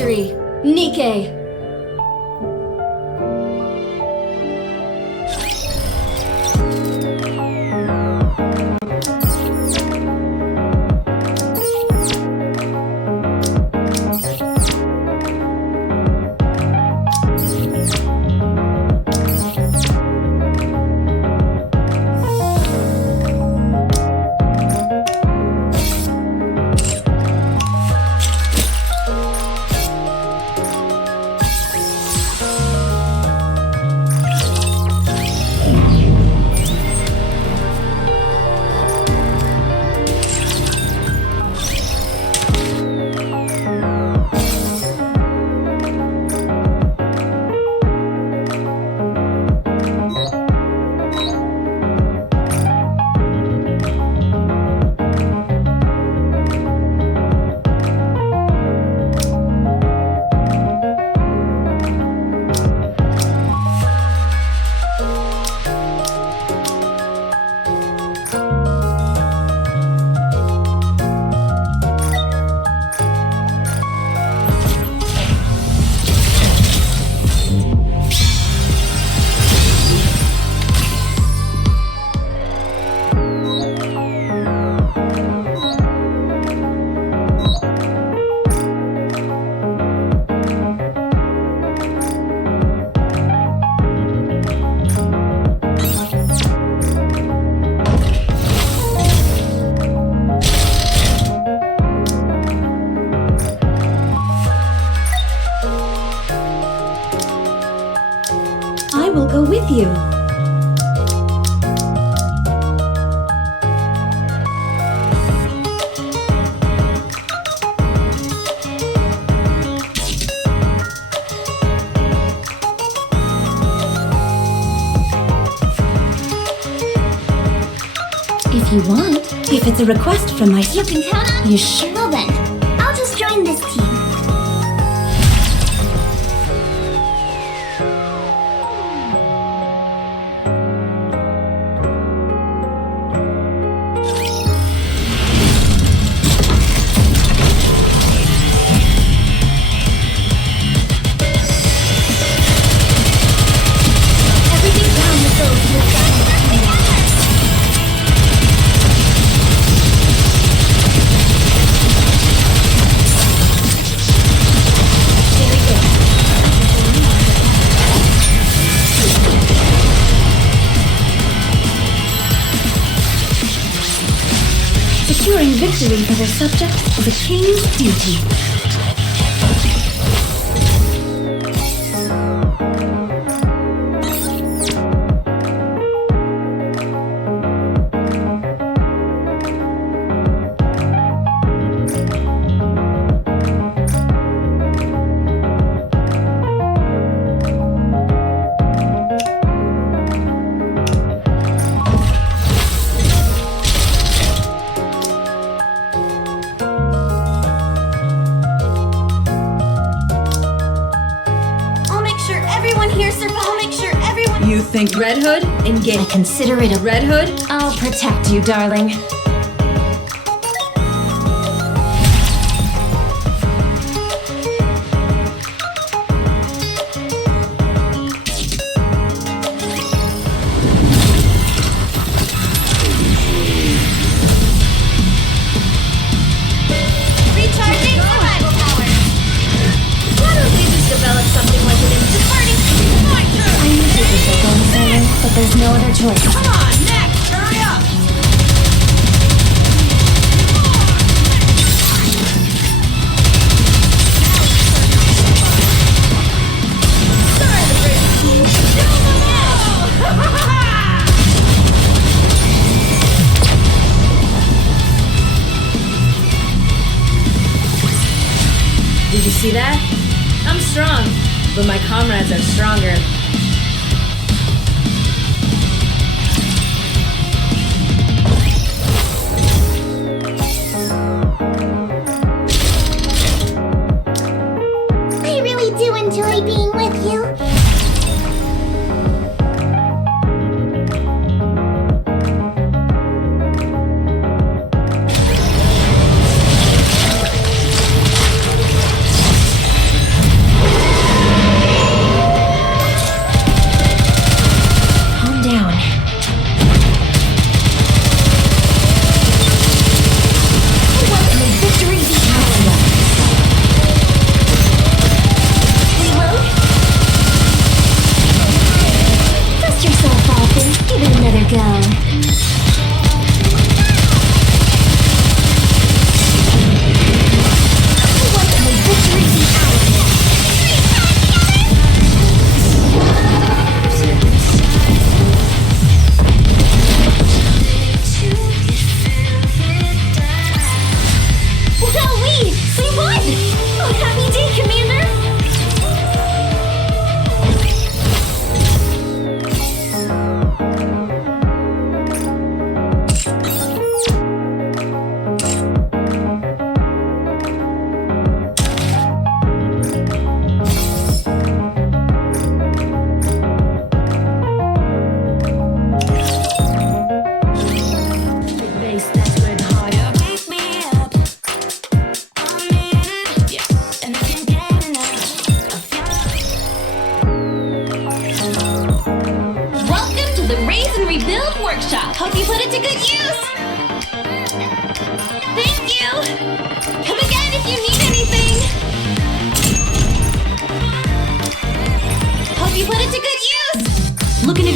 victory! Nikke! I will go with you. If you want. If it's a request from my... You can count on? You sure? Well then, I'll just join this team. Everything down with those who have gotten Securing victory for their subjects is a king's duty. You think Red Hood? Engage. I consider it a Red Hood? I'll protect you, darling. Recharging survival power. Why don't we just develop something like an departing? I knew people were going silent, but there's no other choice. Come on, next! Hurry up! Sorry, the bridge. Kill them all! Did you see that? I'm strong, but my comrades are stronger. I really do enjoy being with you.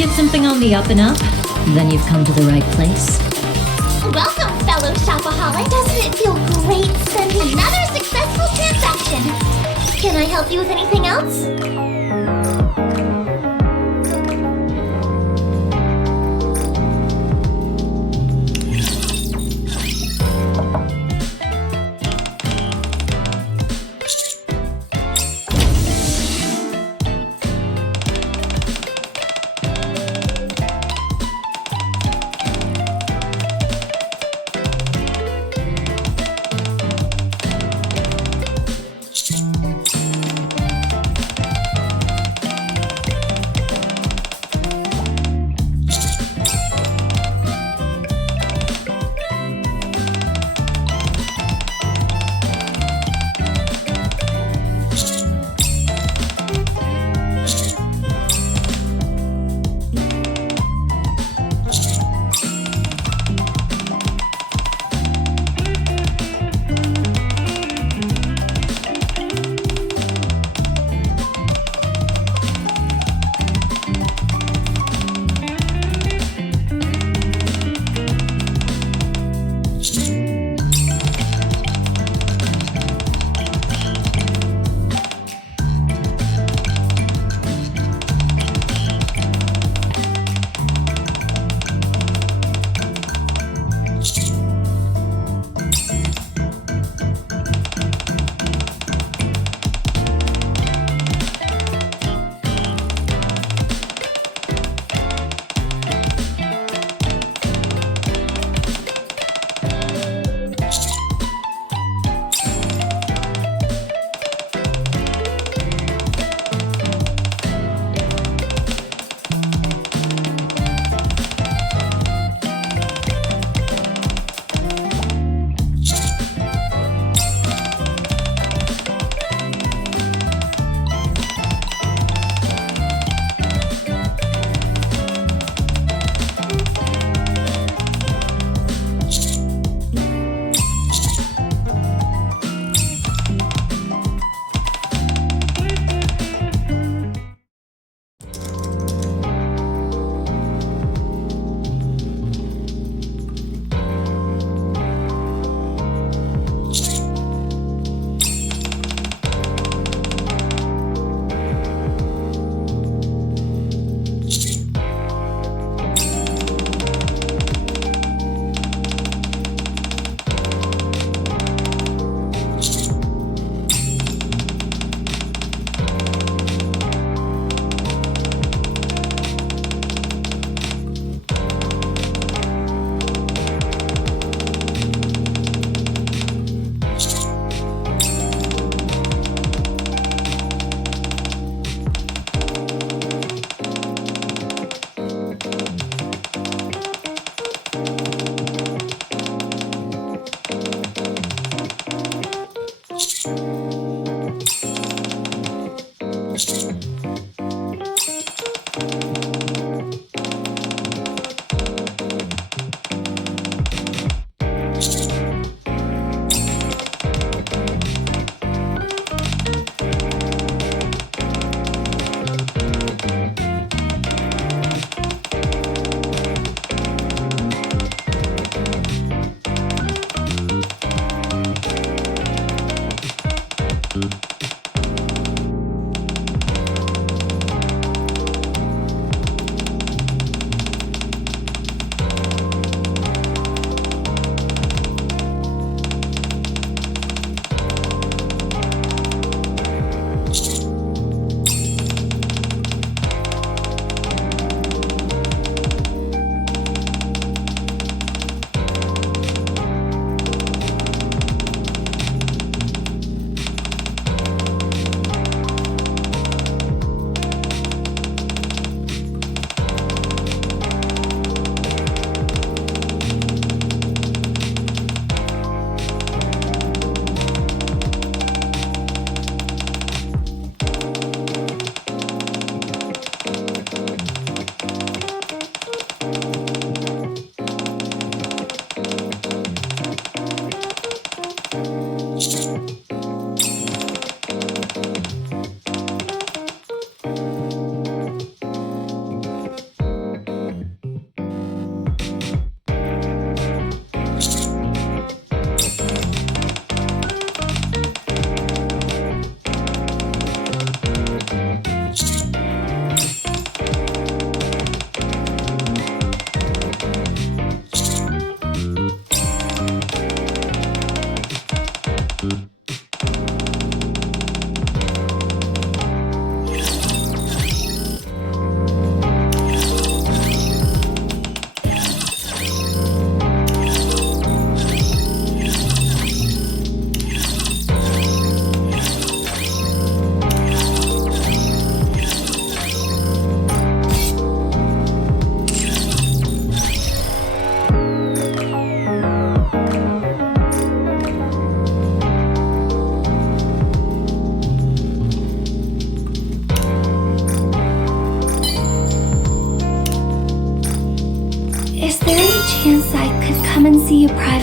get something on the up and up? Then you've come to the right place. Welcome, fellow shopaholic. Doesn't it feel great spending another successful transaction? Can I help you with anything else?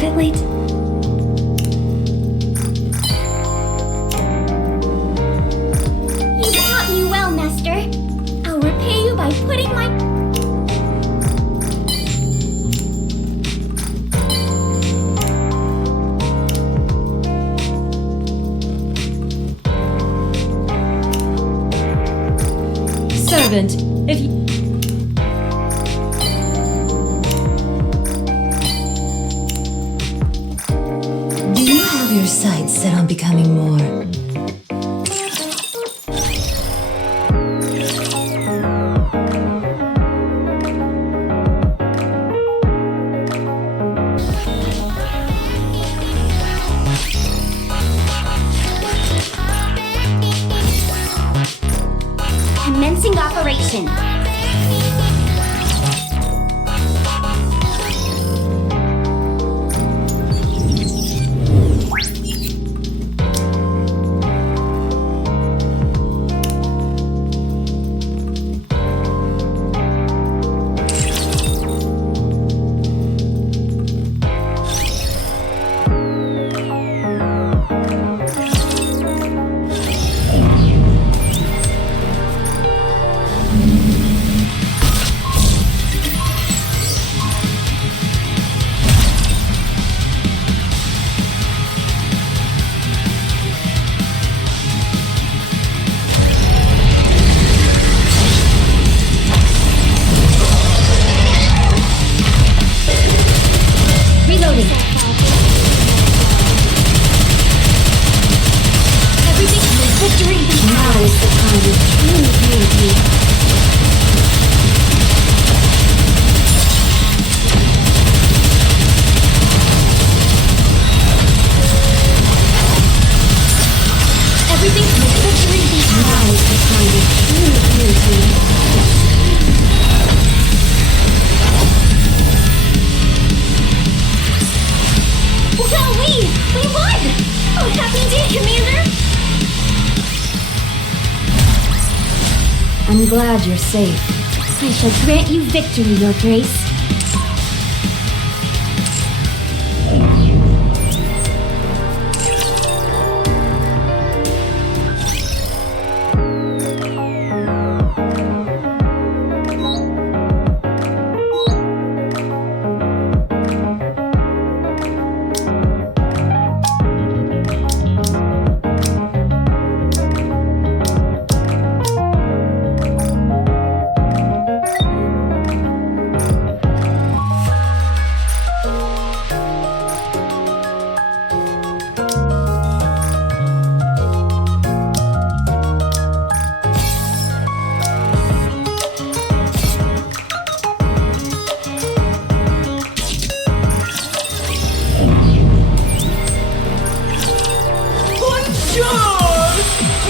bit late? You taught me well, Master. I'll repay you by putting my... Servant, if you... Do you have your sights set on becoming more? Commencing operation. I'm glad you're safe. I shall grant you victory, Your Grace.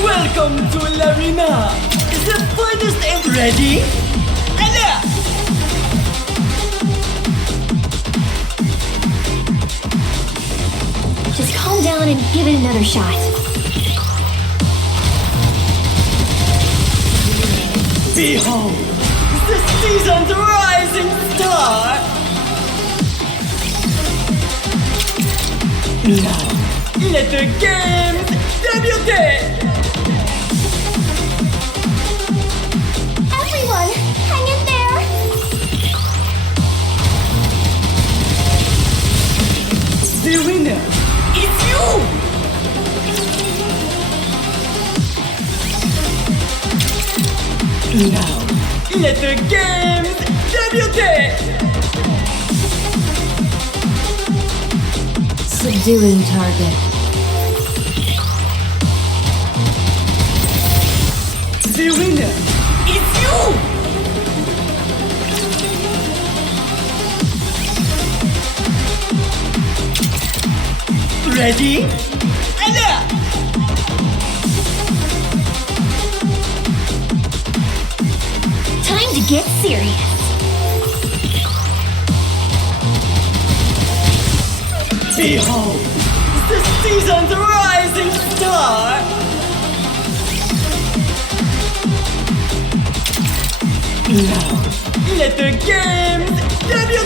Welcome to Larina! Is the furthest end ready? Ella! Just calm down and give it another shot. Behold! The season's rising star! Now, let the games debut! Everyone, hang in there! The winner is you! Now, let the games debut! Subduing target. The winner is you! Ready? Ella! Time to get serious. Behold, the season's rising star! Now, let the games debut!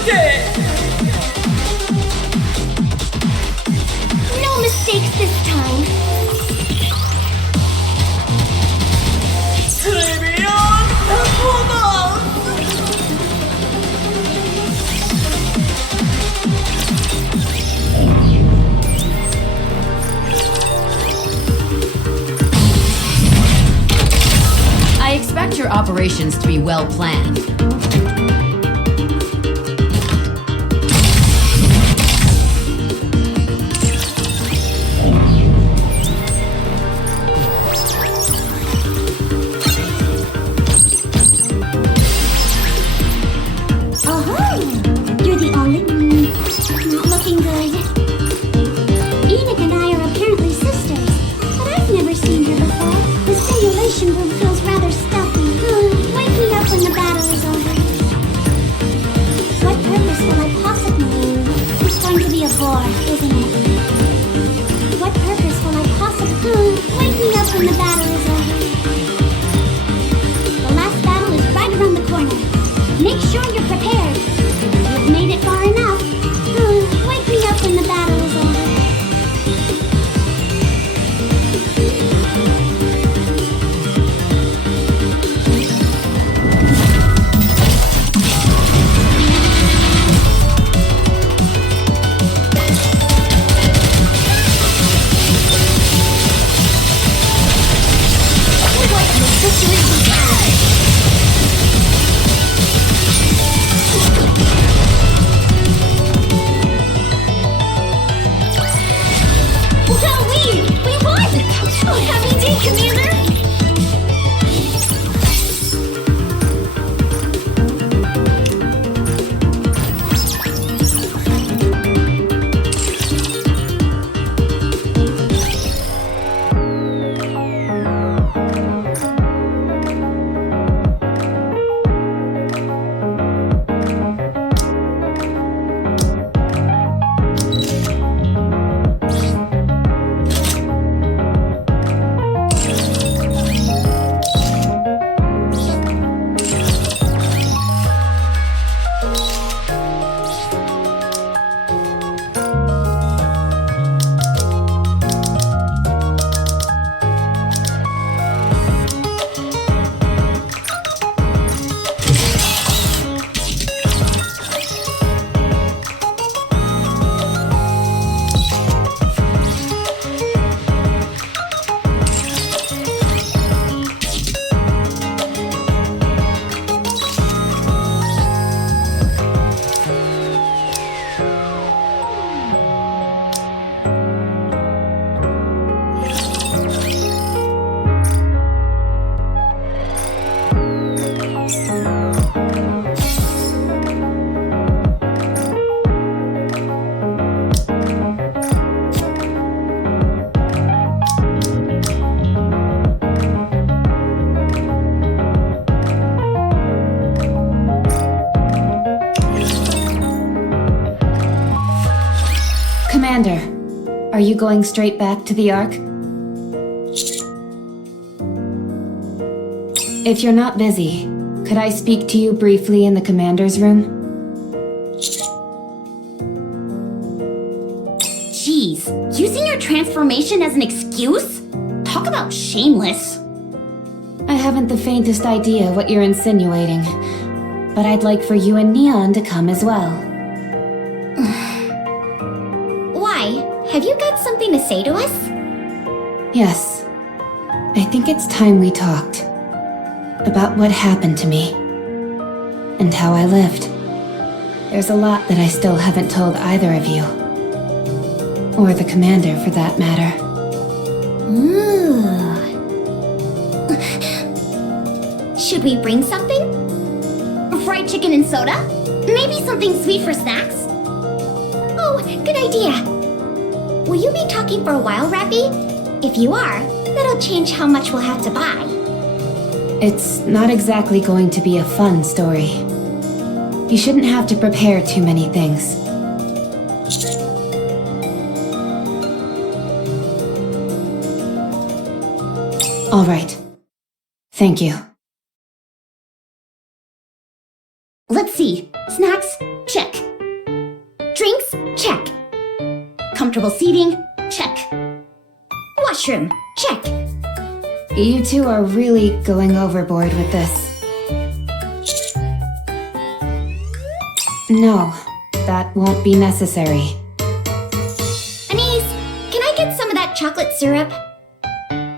operations to be well planned. You're the only not looking good. Nikke and I are apparently sisters, but I've never seen her before. The simulation room feels rather stealthy. Wake me up when the battle is over. What purpose will I possibly... It's going to be a bore, isn't it? What purpose will I possibly... Wake me up when the battle is over. The last battle is right around the corner. Make sure you're prepared. You've made it far enough. Wake me up when the battle is over. What the victory we have! We won! Oh, happy day, Commander! Commander, are you going straight back to the Ark? If you're not busy, could I speak to you briefly in the Commander's room? Jeez, using your transformation as an excuse? Talk about shameless. I haven't the faintest idea what you're insinuating, but I'd like for you and Neon to come as well. Why? Have you got something to say to us? Yes. I think it's time we talked. About what happened to me. And how I lived. There's a lot that I still haven't told either of you. Or the Commander, for that matter. Ooh. Should we bring something? Fried chicken and soda? Maybe something sweet for snacks? Oh, good idea. Will you be talking for a while, Rapi? If you are, that'll change how much we'll have to buy. It's not exactly going to be a fun story. You shouldn't have to prepare too many things. All right. Thank you. Let's see. Snacks? Check. Drinks? Check. Comfortable seating? Check. Washroom? Check. You two are really going overboard with this. No, that won't be necessary. Anise, can I get some of that chocolate syrup?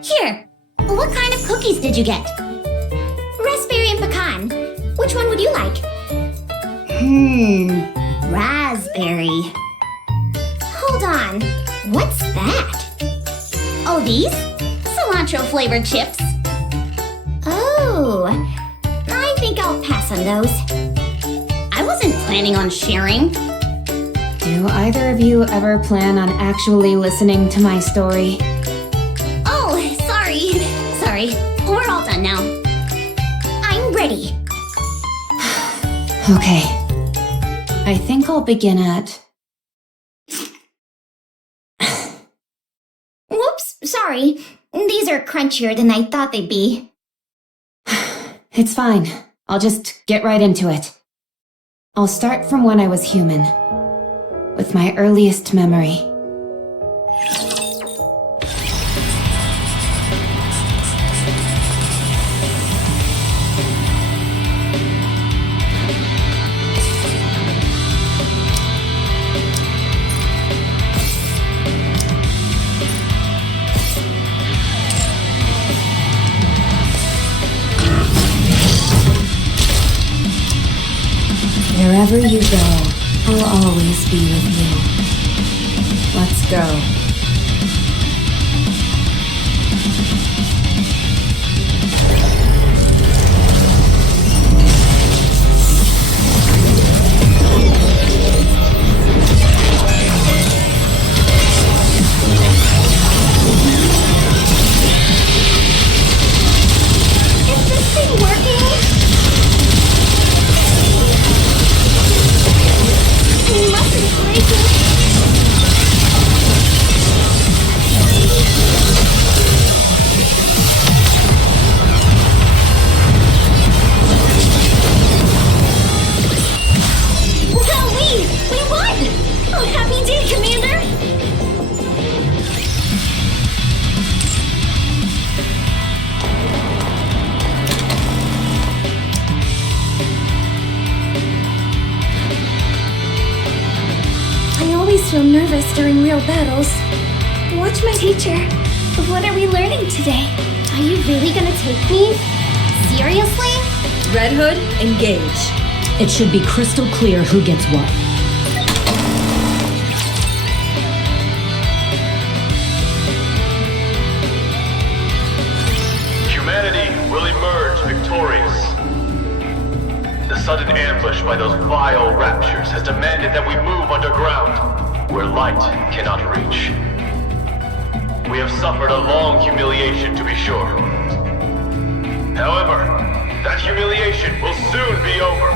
Here. What kind of cookies did you get? Raspberry and one would you like? Raspberry. Hold on. What's that? Oh, these? Cilantro flavored chips. Oh, I think I'll pass on those. I wasn't planning on sharing. Do either of you ever plan on actually listening to my story? Oh, sorry. Sorry. We're all done now. I'm ready. Okay. I think I'll begin at... Whoops, sorry. These are crunchier than I thought they'd be. It's fine. I'll just get right into it. I'll start from when I was human, with my earliest memory. Wherever you go, I'll always be with you. Let's go. Is this thing working? It must be breaking. Wowee! We won! Oh, happy day, Commander! I always feel nervous during real battles. Watch my teacher. What are we learning today? Are you really gonna take me? Seriously? Red Hood, engage. It should be crystal clear who gets what. Humanity will emerge victorious. The sudden ambush by those vile raptures has demanded that we move underground, where light cannot reach. We have suffered a long humiliation, to be sure. However, that humiliation will soon be over.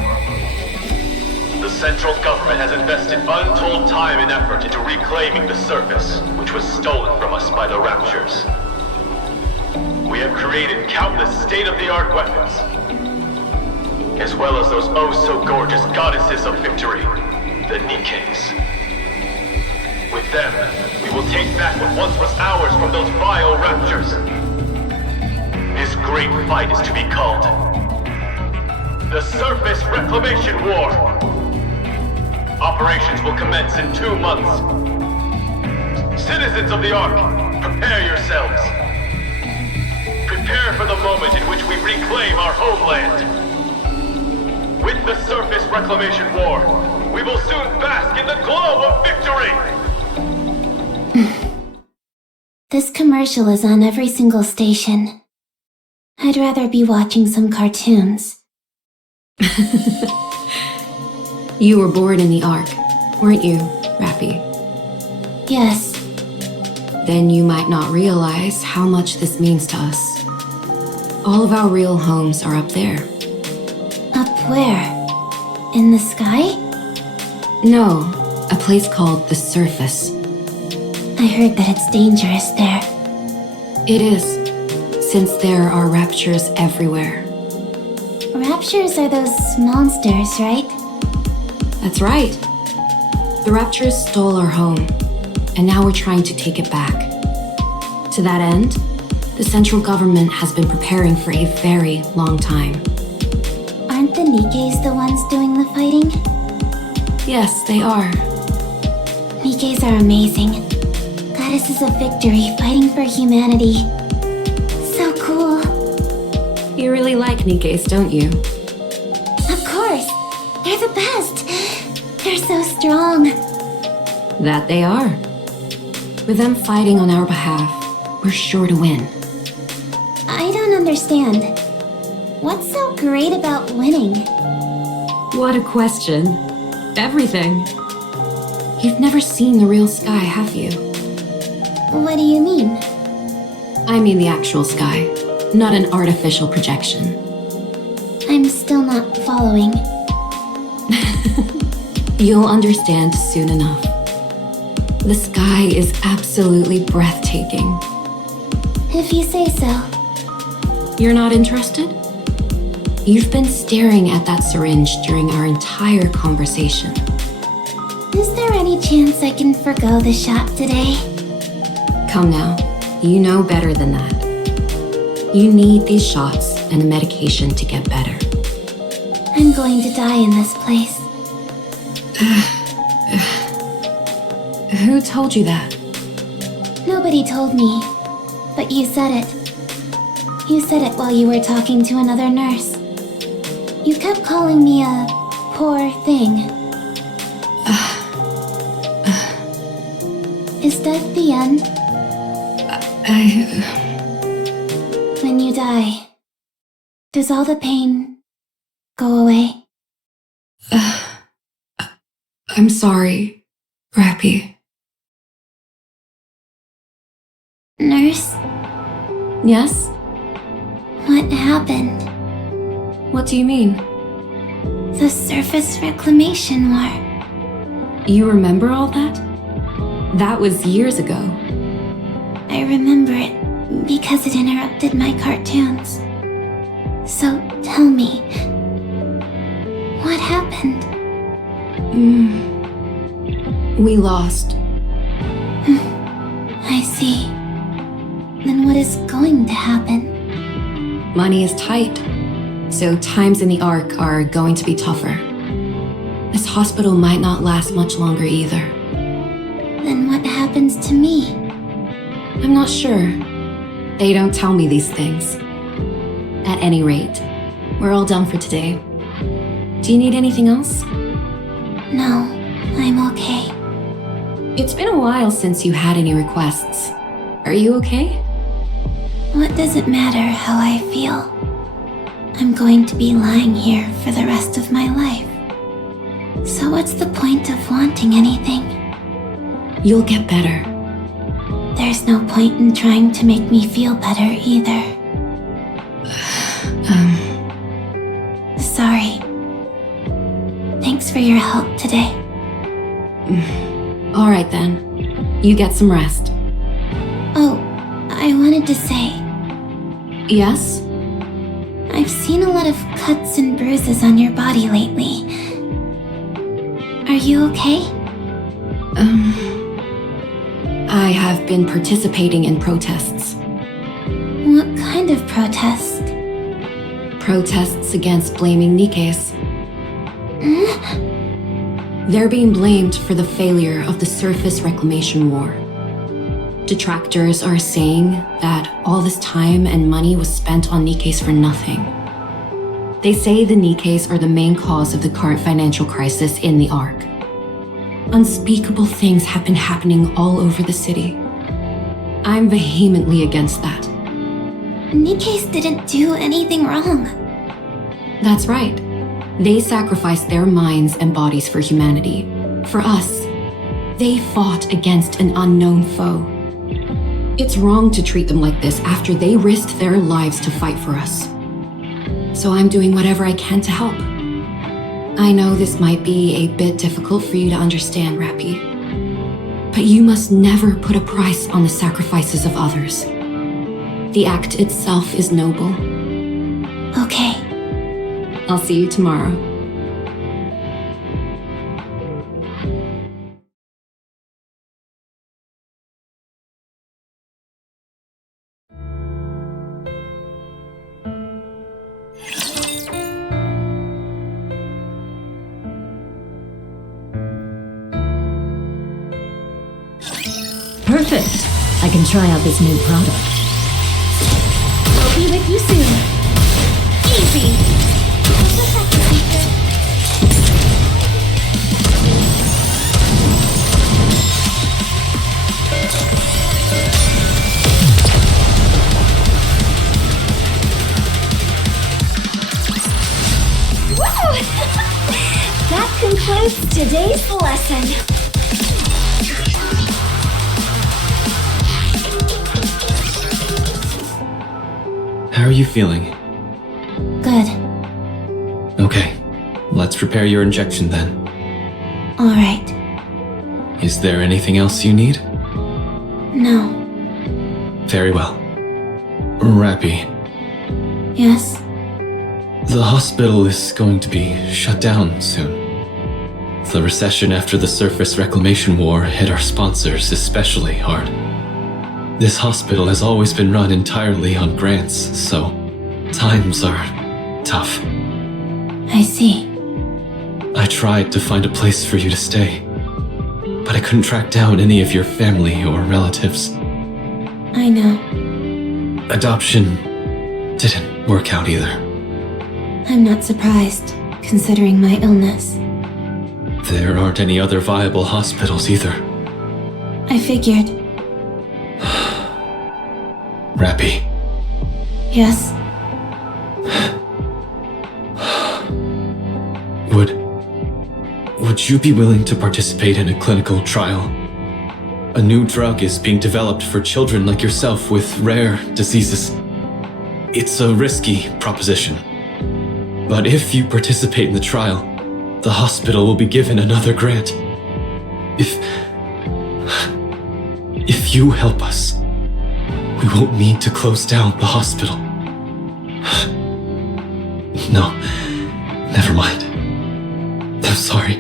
The central government has invested untold time and effort into reclaiming the surface, which was stolen from us by the raptures. We have created countless state-of-the-art weapons, as well as those oh-so-gorgeous goddesses of victory, the Nikkes. With them, we will take back what once was ours from those vile raptures. This great fight is to be called the Surface Reclamation War. Operations will commence in 2 months. Citizens of the Ark, prepare yourselves. Prepare for the moment in which we reclaim our homeland. With the Surface Reclamation War, we will soon bask in the glow of victory! This commercial is on every single station. I'd rather be watching some cartoons. You were born in the Ark, weren't you, Rapi? Yes. Then you might not realize how much this means to us. All of our real homes are up there. Up where? In the sky? No, a place called the Surface. I heard that it's dangerous there. It is, since there are raptures everywhere. Raptures are those monsters, right? That's right. The raptures stole our home, and now we're trying to take it back. To that end, the central government has been preparing for a very long time. Aren't the Nikkes the ones doing the fighting? Yes, they are. Nikkes are amazing. Goddesses of victory fighting for humanity. So cool. You really like Nikkes, don't you? Of They're so strong. That they are. With them fighting on our behalf, we're sure to win. I don't understand. What's so great about winning? What a question. Everything. You've never seen the real sky, have you? What do you mean? I mean the actual sky, not an artificial projection. I'm still not following. You'll understand soon enough. The sky is absolutely breathtaking. If you say so. You're not interested? You've been staring at that syringe during our entire conversation. Is there any chance I can forgo the shot today? Come now, you know better than that. You need these shots and the medication to get better. I'm going to die in this place. Who told you that? Nobody told me, but you said it. You said it while you were talking to another nurse. You kept calling me a poor thing. Is death the end? When you die, does all the pain go away? I'm sorry, Rapi. Nurse, Yes? what happened? What do you mean? The surface reclamation war. You remember all that? That was years ago. I remember it because it interrupted my cartoons. So tell me, what happened? We lost. I see. Then what is going to happen? Money is tight, so times in the Ark are going to be tougher. This hospital might not last much longer either. Then what happens to me? I'm not sure. They don't tell me these things. At any rate, we're all done for today. Do you need anything else? No, I'm okay. It's been a while since you had any requests. Are you okay? What does it matter how I feel? I'm going to be lying here for the rest of my life. So what's the point of wanting anything? You'll get better. There's no point in trying to make me feel better either. Sorry. Thanks for your help today. All right then. You get some rest. Oh, I wanted to say, Yes? I've seen a lot of cuts and bruises on your body lately. Are you okay? I have been participating in protests. What kind of protest? Protests against blaming Nikkes. They're being blamed for the failure of the surface reclamation war. Detractors are saying that all this time and money was spent on Nikkes for nothing. They say the Nikkes are the main cause of the current financial crisis in the Ark. Unspeakable things have been happening all over the city. I'm vehemently against that. Nikkes didn't do anything wrong. That's right. They sacrificed their minds and bodies for humanity. For us, they fought against an unknown foe. It's wrong to treat them like this after they risked their lives to fight for us. So I'm doing whatever I can to help. I know this might be a bit difficult for you to understand, Rapi. But you must never put a price on the sacrifices of others. The act itself is noble. Okay. I'll see you tomorrow. Perfect. I can try out this new product. I'll be with you soon. Easy. listen. How are you feeling? Good. Okay, let's prepare your injection then. Alright. Is there anything else you need? No. Very well. Rapi, Yes? the hospital is going to be shut down soon. The recession after the surface reclamation war hit our sponsors especially hard. This hospital has always been run entirely on grants, so times are tough. I see. I tried to find a place for you to stay, but I couldn't track down any of your family or relatives. I know. Adoption didn't work out either. I'm not surprised, considering my illness. There aren't any other viable hospitals either. I figured. Rapi, Yes? would you be willing to participate in a clinical trial? A new drug is being developed for children like yourself with rare diseases. It's a risky proposition. But if you participate in the trial, the hospital will be given another grant. If you help us, we won't need to close down the hospital. No, never mind. I'm sorry.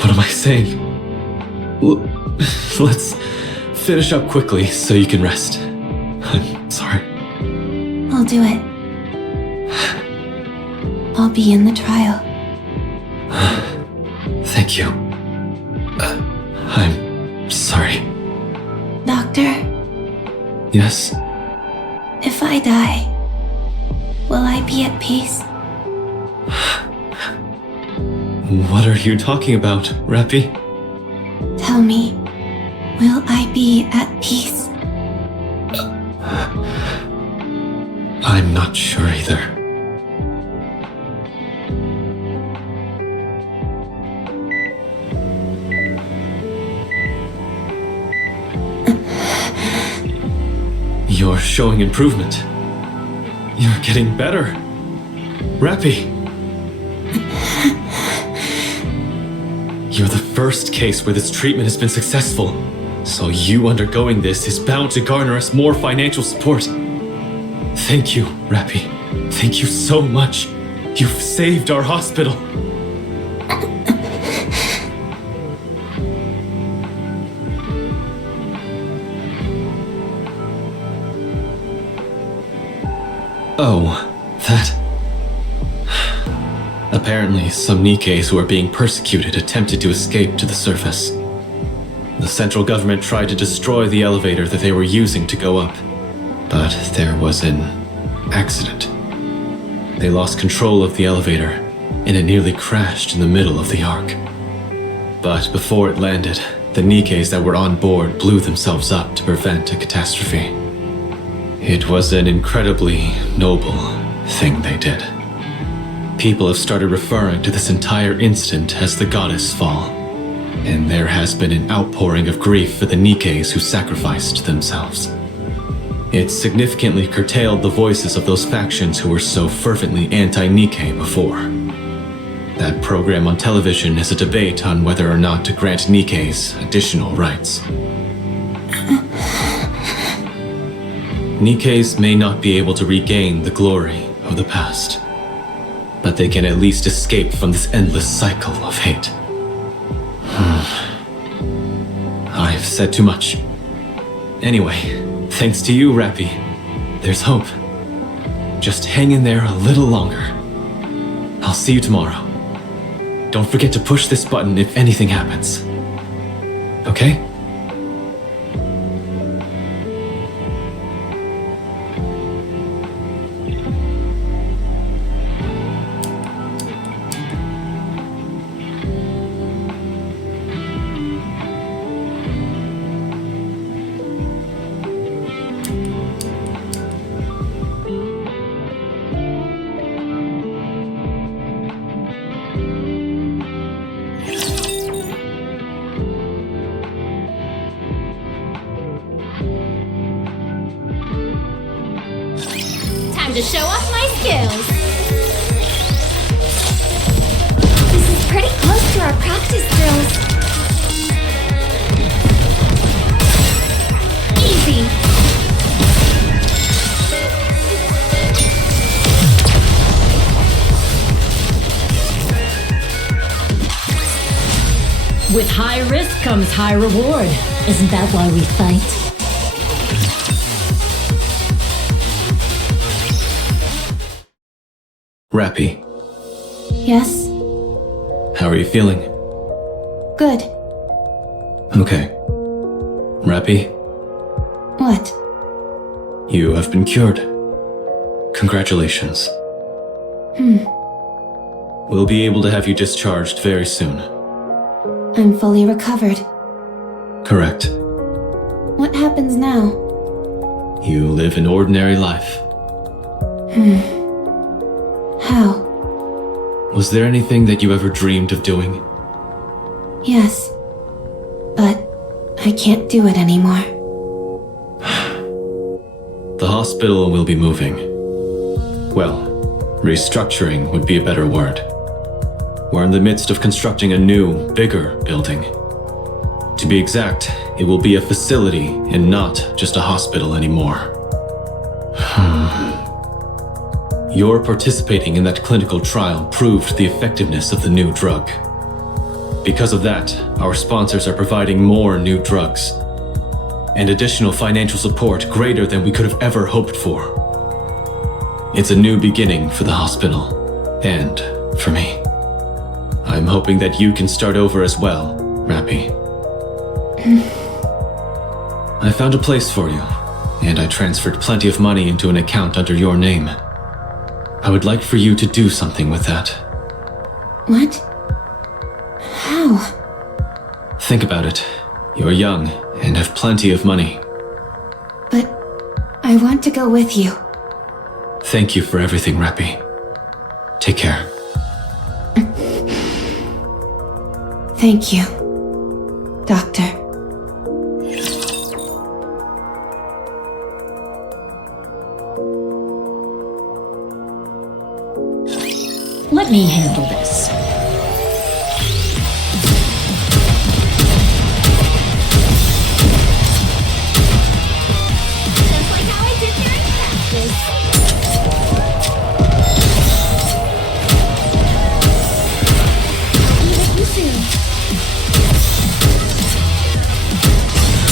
What am I saying? Let's finish up quickly so you can rest. I'm sorry. I'll do it. I'll be in the trial. Thank you. I'm sorry. Doctor, Yes? if I die, will I be at peace? What are you talking about, Rapi? Tell me, will I be at peace? I'm not sure either. You're showing improvement. You're getting better. Rapi! You're the first case where this treatment has been successful, so you undergoing this is bound to garner us more financial support. Thank you, Rapi. Thank you so much. You've saved our hospital. Oh, that... Apparently, some Nikkes who are being persecuted attempted to escape to the surface. The central government tried to destroy the elevator that they were using to go up, but there was an accident. They lost control of the elevator, and it nearly crashed in the middle of the arc. But before it landed, the Nikkes that were on board blew themselves up to prevent a catastrophe. It was an incredibly noble thing they did. People have started referring to this entire incident as the Goddess Fall, and there has been an outpouring of grief for the Nikkes who sacrificed themselves. It significantly curtailed the voices of those factions who were so fervently anti-Nikke before. That program on television is a debate on whether or not to grant Nikkes additional rights. Nikkes may not be able to regain the glory of the past, but they can at least escape from this endless cycle of hate. I've said too much. Anyway, thanks to you, Rapi, there's hope. Just hang in there a little longer. I'll see you tomorrow. Don't forget to push this button if anything happens. Okay? to show off my skills. This is pretty close to our practice drills. Easy. With high risk comes high reward. Isn't that why we fight? Rapi, Yes? how are you feeling? Good. Okay. Rapi, What? you have been cured. Congratulations. We'll be able to have you discharged very soon. I'm fully recovered. Correct. What happens now? You live an ordinary life. How? Was there anything that you ever dreamed of doing? Yes. But I can't do it anymore. The hospital will be moving. Well, restructuring would be a better word. We're in the midst of constructing a new, bigger building. To be exact, it will be a facility and not just a hospital anymore. Your participating in that clinical trial proved the effectiveness of the new drug. Because of that, our sponsors are providing more new drugs and additional financial support greater than we could have ever hoped for. It's a new beginning for the hospital and for me. I'm hoping that you can start over as well, Rapi. I found a place for you, and I transferred plenty of money into an account under your name. I would like for you to do something with that. What? How? Think about it. You're young and have plenty of money. But I want to go with you. Thank you for everything, Rapi. Take care. Thank you, Doctor. Let me handle this. Just like how I did during practice. I'll be with you soon.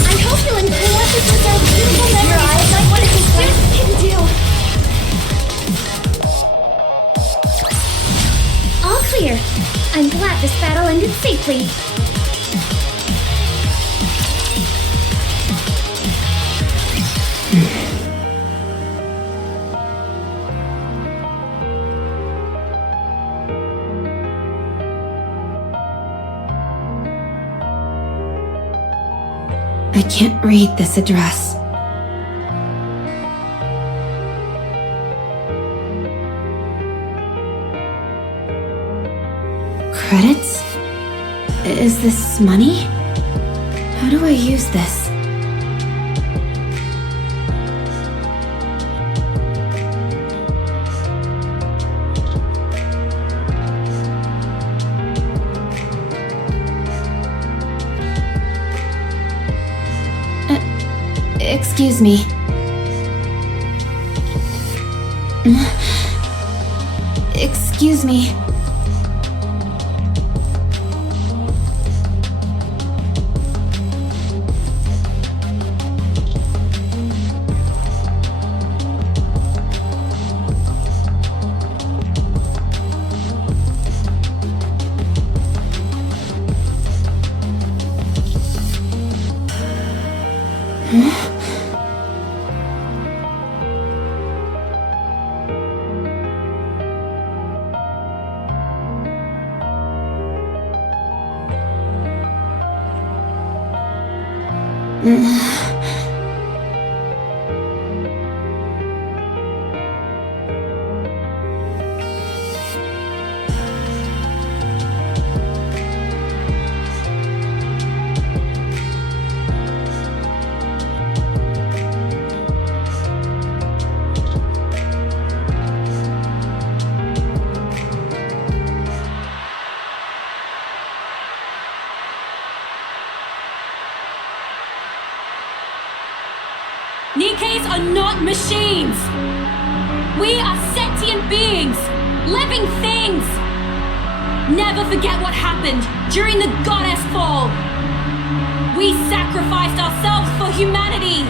I hope you'll enjoy what this is our beautiful memories. Your eyes like what a student can do. All clear. I'm glad this battle ended safely. I can't read this address. Credits? Is this money? How do I use this? Excuse me. Excuse me. Nikkes are not machines! We are sentient beings! Living things! Never forget what happened during the goddess fall! We sacrificed ourselves for humanity!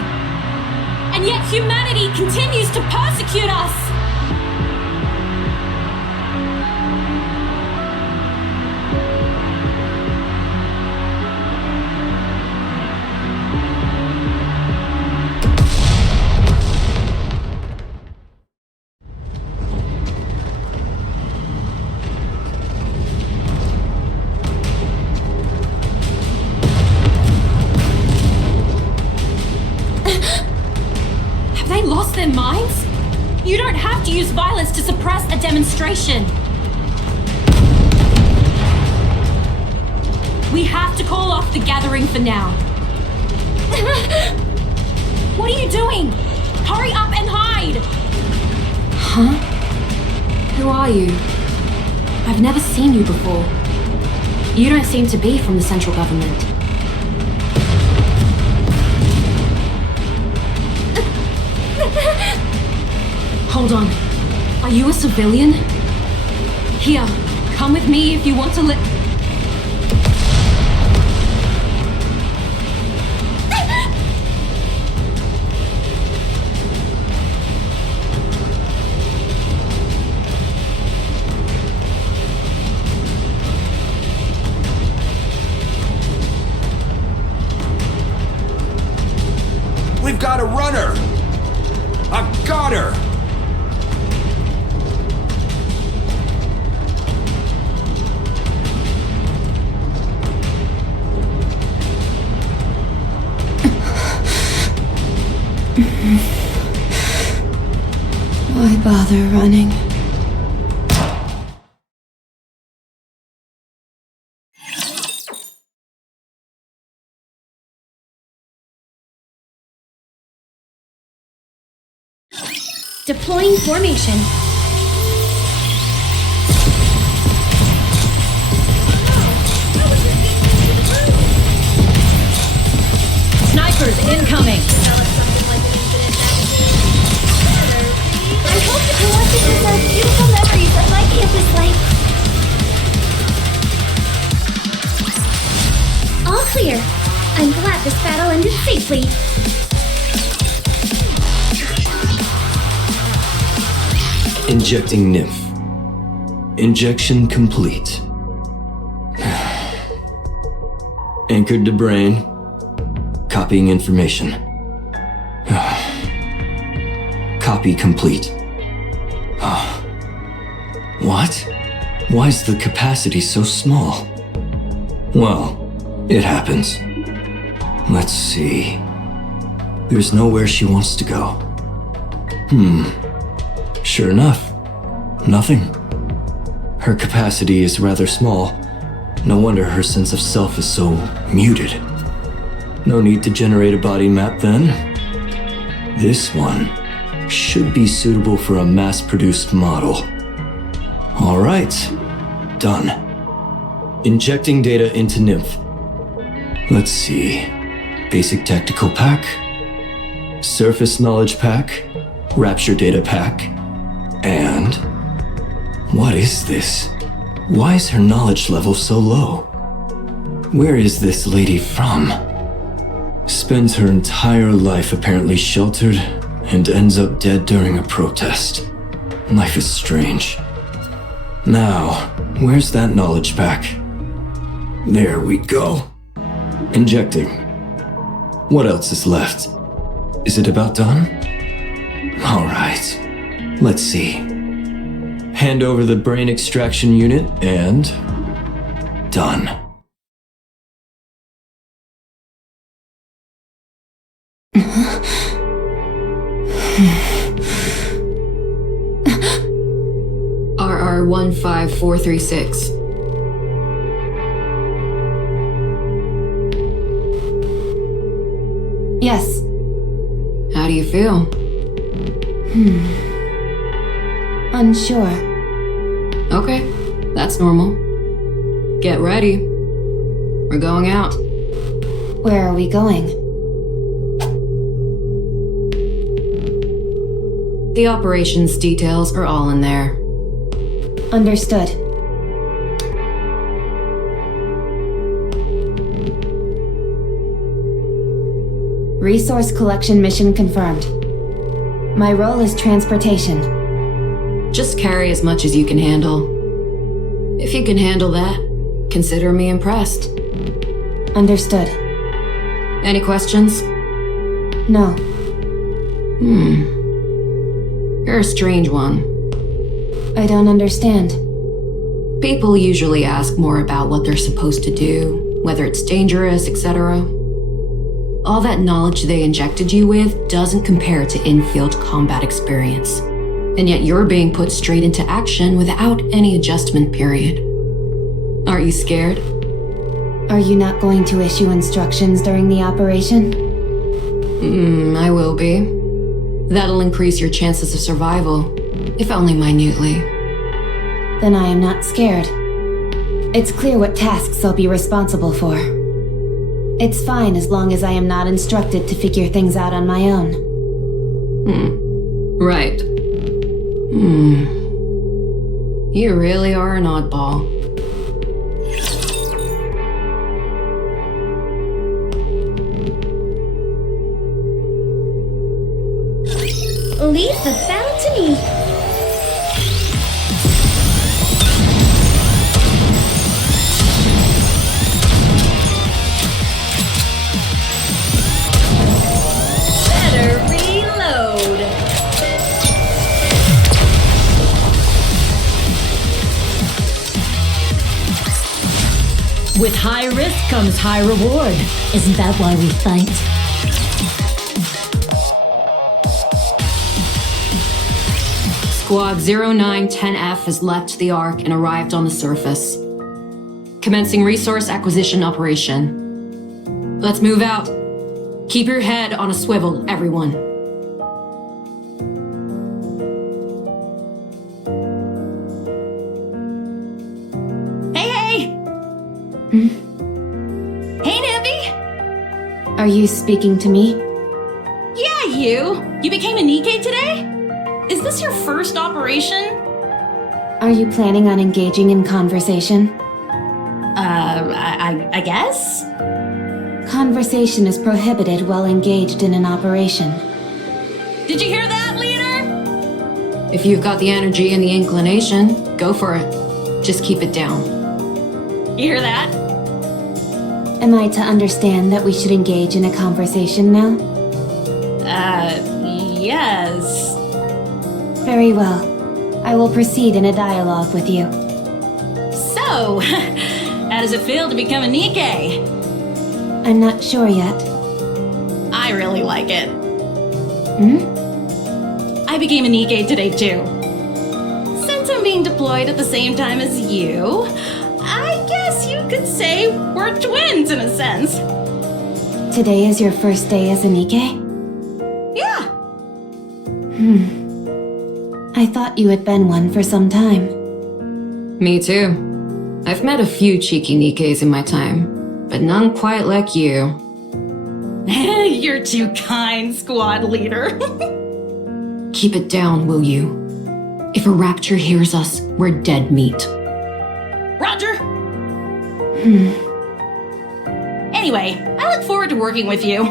And yet humanity continues to persecute us! Lost their minds? You don't have to use violence to suppress a demonstration. We have to call off the gathering for now. What are you doing? Hurry up and hide! Huh? Who are you? I've never seen you before. You don't seem to be from the central government. Hold on. Are you a civilian? Here, come with me if you want to live. We've got a runner! I've got her! Why bother running? Deploying formation. Snipers incoming! I hope that you want to preserve beautiful memories of my campus life. All clear. I'm glad this battle ended safely. Injecting nymph. Injection complete. Anchored to brain. Copying information. Copy complete. What? Why is the capacity so small? Well, it happens. Let's see. There's nowhere she wants to go. Sure enough, nothing. Her capacity is rather small. No wonder her sense of self is so muted. No need to generate a body map then. This one should be suitable for a mass-produced model. All right, done. Injecting data into nymph. Let's see. Basic tactical pack, surface knowledge pack, rapture data pack, and what is this? Why is her knowledge level so low? Where is this lady from? Spends her entire life apparently sheltered and ends up dead during a protest. Life is strange. Now, where's that knowledge pack? There we go. Injecting. What else is left? Is it about done? All right. Let's see. Hand over the brain extraction unit and... done. RR15436. Yes. How do you feel? Unsure. Okay, that's normal. Get ready. We're going out. Where are we going? The operations details are all in there. Understood. Resource collection mission confirmed. My role is transportation. Just carry as much as you can handle. If you can handle that, consider me impressed. Understood. Any questions? No. You're a strange one. I don't understand. People usually ask more about what they're supposed to do, whether it's dangerous, etc. All that knowledge they injected you with doesn't compare to in-field combat experience. And yet you're being put straight into action without any adjustment period. Aren't you scared? Are you not going to issue instructions during the operation? I will be. That'll increase your chances of survival, if only minutely. Then I am not scared. It's clear what tasks I'll be responsible for. It's fine as long as I am not instructed to figure things out on my own. Right. You really are an oddball. Leave the battle to me. Better reload. With high risk comes high reward. Isn't that why we fight? Squad 0910F has left the Ark and arrived on the surface. Commencing resource acquisition operation. Let's move out. Keep your head on a swivel, everyone. Hey! Hey, Nikke! Are you speaking to me? Yeah, you! You became a Nikke today? Is this your first operation? Are you planning on engaging in conversation? I guess? Conversation is prohibited while engaged in an operation. Did you hear that, leader? If you've got the energy and the inclination, go for it. Just keep it down. You hear that? Am I to understand that we should engage in a conversation now? Yes. Very well. I will proceed in a dialogue with you. So, how does it feel to become a Nikke? I'm not sure yet. I really like it. I became a Nikke today, too. Since I'm being deployed at the same time as you, I guess you could say we're twins in a sense. Today is your first day as a Nikke? Yeah. I thought you had been one for some time. Me too. I've met a few cheeky Nikkes in my time, but none quite like you. You're too kind, squad leader. Keep it down, will you? If a rapture hears us, we're dead meat. Roger! Anyway, I look forward to working with you.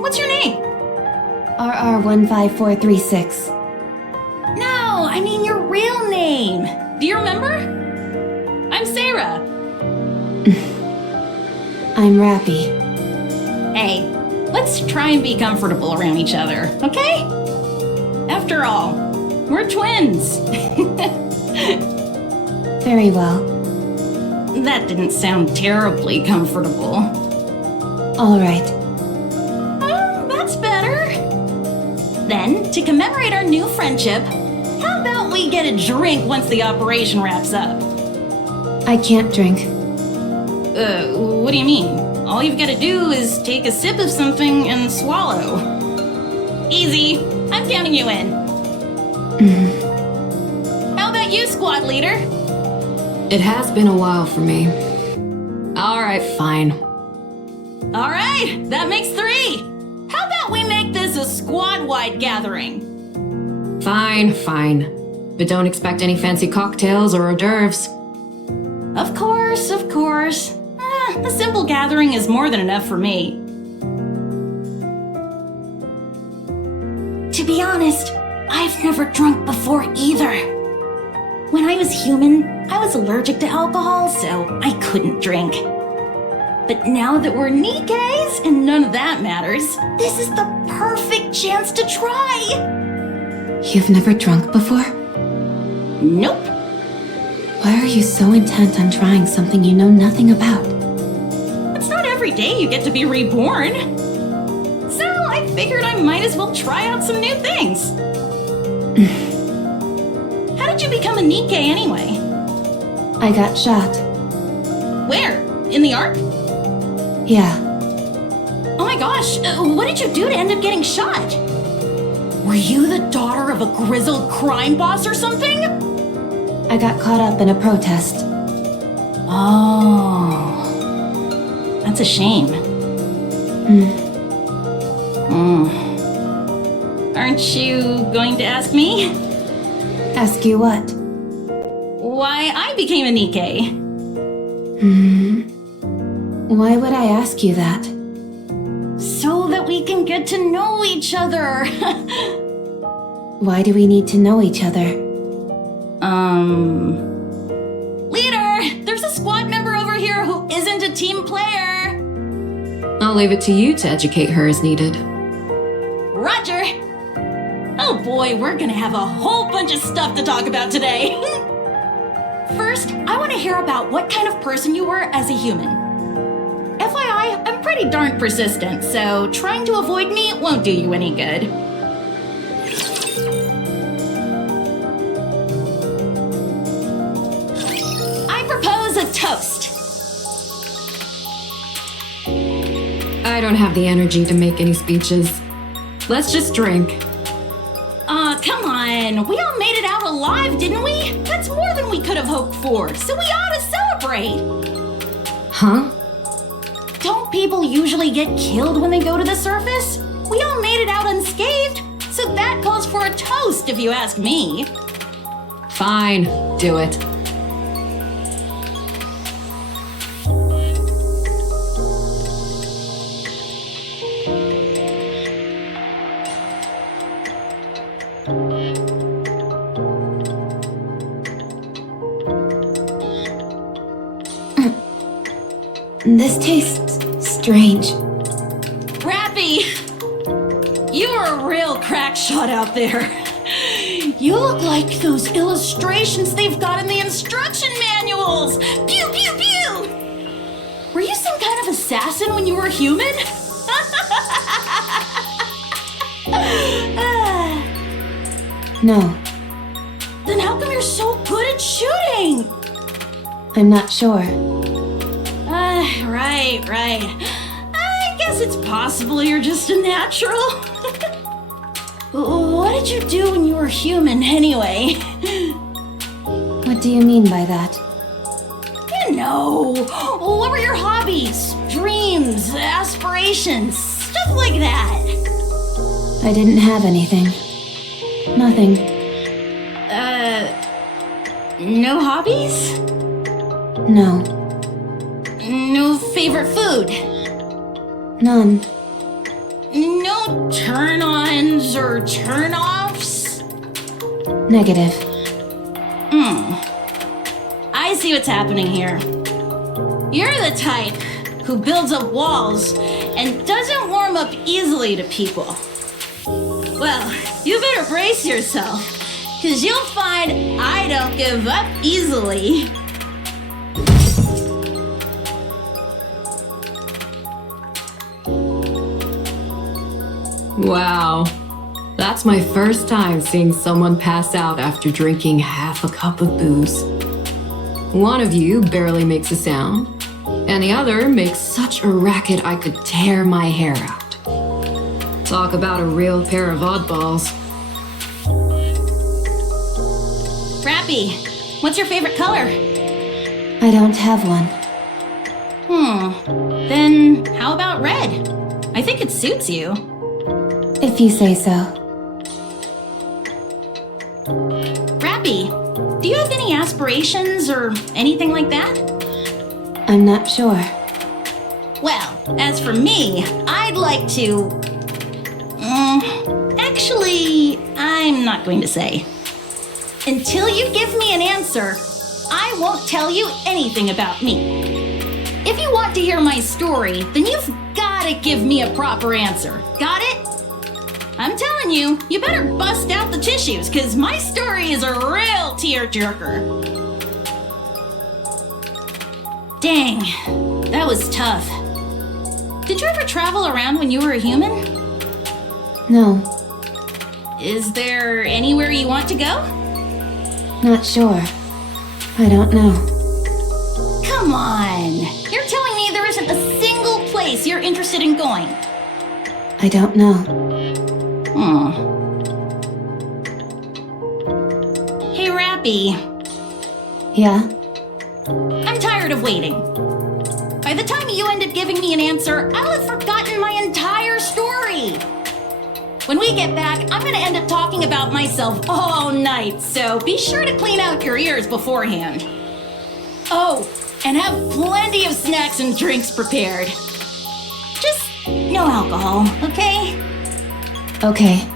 What's your name? RR15436. No, I mean your real name. Do you remember? I'm Sarah. I'm Rapi. Hey, let's try and be comfortable around each other, okay? After all, we're twins. Very well. That didn't sound terribly comfortable. All right. That's better. Then, to commemorate our new friendship, how about we get a drink once the operation wraps up? I can't drink. What do you mean? All you've got to do is take a sip of something and swallow. Easy. I'm counting you in. How about you, squad leader? It has been a while for me. All right, fine. All right, that makes 3. How about we make this a squad-wide gathering? Fine, fine. But don't expect any fancy cocktails or hors d'oeuvres. Of course, of course. A simple gathering is more than enough for me. To be honest, I've never drunk before either. When I was human, I was allergic to alcohol, so I couldn't drink. But now that we're Nikkes and none of that matters, this is the perfect chance to try! You've never drunk before? Nope. Why are you so intent on trying something you know nothing about? It's not every day you get to be reborn. So I figured I might as well try out some new things. How did you become a Nikke anyway? I got shot. Where? In the Ark? Yeah. Oh my gosh, what did you do to end up getting shot? Were you the daughter of a grizzled crime boss or something? I got caught up in a protest. Oh. That's a shame. Aren't you going to ask me? Ask you what? Why I became a Nikke. Why would I ask you that? So that we can get to know each other. Why do we need to know each other? Leader! There's a squad member over here who isn't a team player! I'll leave it to you to educate her as needed. Roger! Oh boy, we're gonna have a whole bunch of stuff to talk about today. First, I want to hear about what kind of person you were as a human. FYI, I'm pretty darn persistent, so trying to avoid me won't do you any good. I propose a toast. I don't have the energy to make any speeches. Let's just drink. Come on. We all made it out alive, didn't we? That's more than we could have hoped for, so we ought to celebrate. Huh? Don't people usually get killed when they go to the surface? We all made it out unscathed, so that calls for a toast if you ask me. Fine, do it. This tastes strange. Rapi! You're a real crack shot out there. You look like those illustrations they've got in the instruction manuals! Pew, pew, pew! Were you some kind of assassin when you were human? No. Then how come you're so good at shooting? I'm not sure. Right. I guess it's possible you're just a natural. What did you do when you were human, anyway? What do you mean by that? You know, what were your hobbies, dreams, aspirations, stuff like that? I didn't have anything. Nothing. No hobbies? No. No favorite food? None. No turn-ons or turn-offs? Negative. I see what's happening here. You're the type who builds up walls and doesn't warm up easily to people. Well, you better brace yourself, because you'll find I don't give up easily. Wow. That's my first time seeing someone pass out after drinking half a cup of booze. One of you barely makes a sound, and the other makes such a racket I could tear my hair out. Talk about a real pair of oddballs. Rapi, what's your favorite color? I don't have one. Then how about red? I think it suits you. If you say so. aspirations or anything like that? I'm not sure. Well, as for me, I'd like to... actually, I'm not going to say. Until you give me an answer, I won't tell you anything about me. If you want to hear my story, then you've gotta give me a proper answer. Got it? I'm telling you, you better bust out the tissues, because my story is a real tearjerker. Dang, that was tough. Did you ever travel around when you were a human? No. Is there anywhere you want to go? Not sure. I don't know. Come on! You're telling me there isn't a single place you're interested in going? I don't know. Hey, Rapi. Yeah? I'm tired of waiting. By the time you end up giving me an answer, I'll have forgotten my entire story. When we get back, I'm gonna end up talking about myself all night, so be sure to clean out your ears beforehand. Oh, and have plenty of snacks and drinks prepared. Just no alcohol, okay? Okay.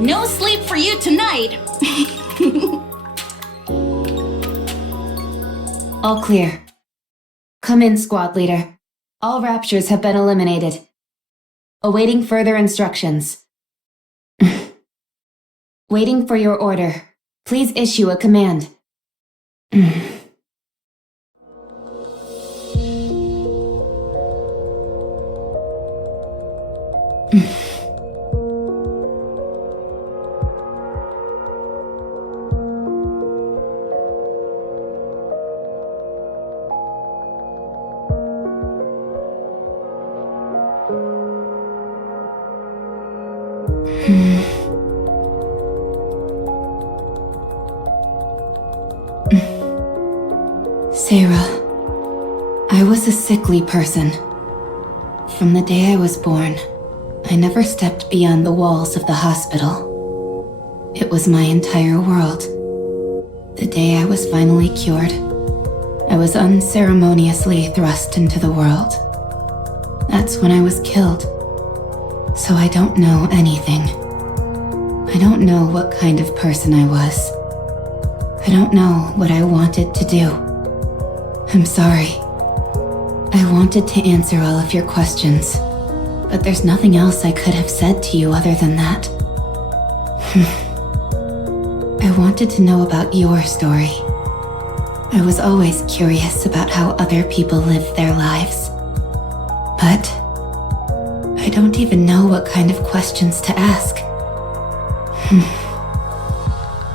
No sleep for you tonight. All clear. Come in, squad leader. All raptures have been eliminated. Awaiting further instructions. Waiting for your order. Please issue a command. Sarah, I was a sickly person. From the day I was born, I never stepped beyond the walls of the hospital. It was my entire world. The day I was finally cured, I was unceremoniously thrust into the world. That's when I was killed. So I don't know anything. I don't know what kind of person I was. I don't know what I wanted to do. I'm sorry. I wanted to answer all of your questions, but there's nothing else I could have said to you other than that. I wanted to know about your story. I was always curious about how other people live their lives. But I don't even know what kind of questions to ask.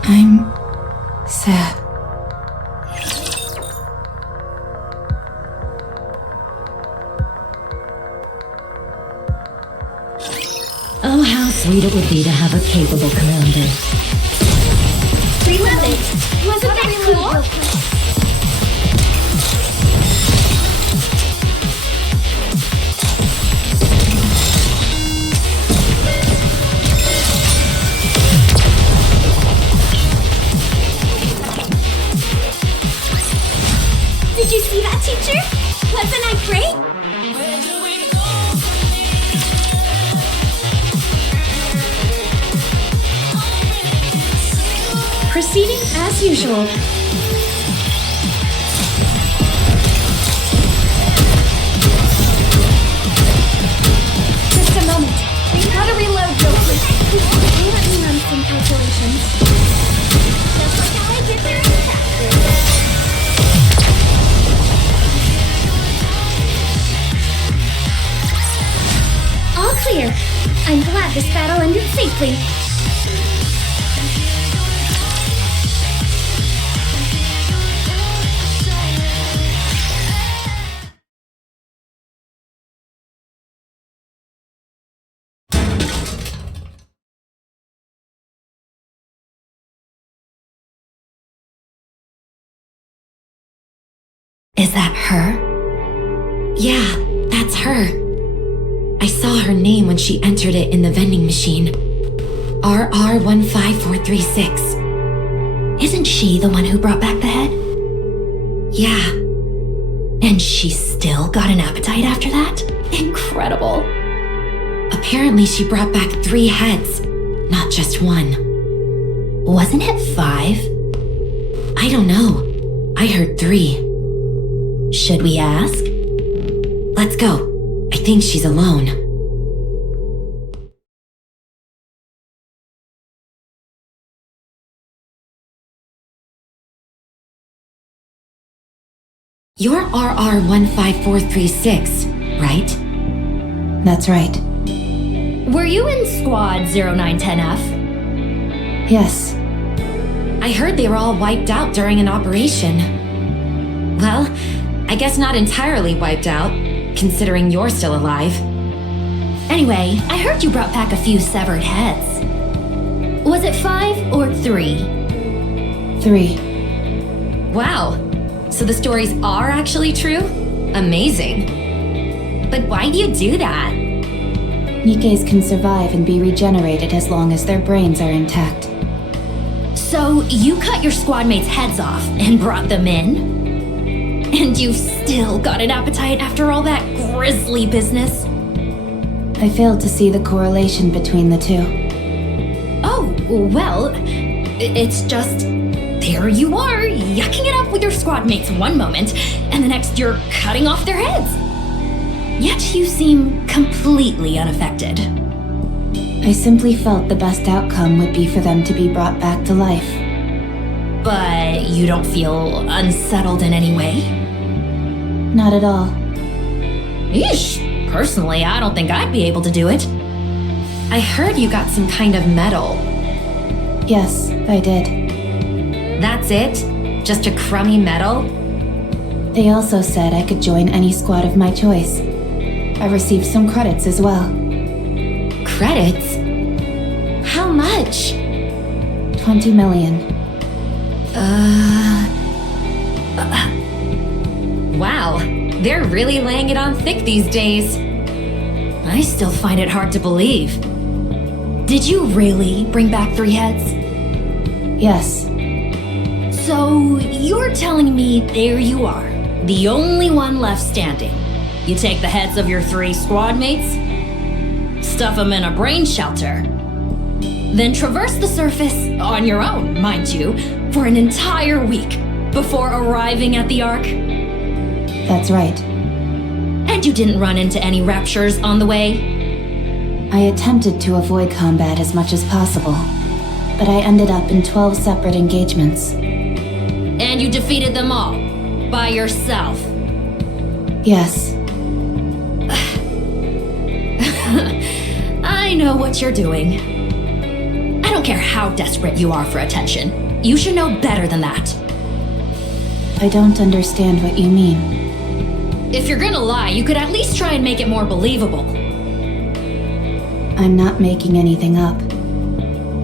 I'm sad. Oh, how sweet it would be to have a capable commander. We love it. Wasn't that cool? Did you see that, teacher? Wasn't I great? Proceeding as usual. Just a moment. We gotta reload real quick. Let me run some calculations. Just like how I did there in practice. All clear. I'm glad this battle ended safely. Is that her? Yeah, that's her. I saw her name when she entered it in the vending machine. RR15436. Isn't she the one who brought back the head? Yeah. And she still got an appetite after that? Incredible. Apparently she brought back 3 heads, not just 1. Wasn't it 5? I don't know. I heard 3. Should we ask? Let's go. I think she's alone. You're RR15436, right? That's right. Were you in Squad 0910F? Yes. I heard they were all wiped out during an operation. Well, I guess not entirely wiped out, considering you're still alive. Anyway, I heard you brought back a few severed heads. Was it 5 or 3? 3. Wow. So the stories are actually true? Amazing. But why do you do that? Nikkes can survive and be regenerated as long as their brains are intact. So you cut your squad mates' heads off and brought them in? And you've still got an appetite after all that grisly business? I failed to see the correlation between the two. Oh, well, it's just... there you are, yucking it up with your squad mates one moment, and the next you're cutting off their heads. Yet you seem completely unaffected. I simply felt the best outcome would be for them to be brought back to life. But you don't feel unsettled in any way? Not at all. Eesh, personally, I don't think I'd be able to do it. I heard you got some kind of medal. Yes, I did. That's it? Just a crummy medal? They also said I could join any squad of my choice. I received some credits as well. Credits? How much? 20 million. Wow, they're really laying it on thick these days. I still find it hard to believe. Did you really bring back 3 heads? Yes. So you're telling me there you are, the only one left standing. You take the heads of your 3 squad mates, stuff them in a brain shelter, then traverse the surface on your own, mind you, for an entire week before arriving at the Ark? That's right. And you didn't run into any raptures on the way? I attempted to avoid combat as much as possible, but I ended up in 12 separate engagements. And you defeated them all, by yourself? Yes. I know what you're doing. I don't care how desperate you are for attention. You should know better than that. I don't understand what you mean. If you're gonna lie, you could at least try and make it more believable. I'm not making anything up.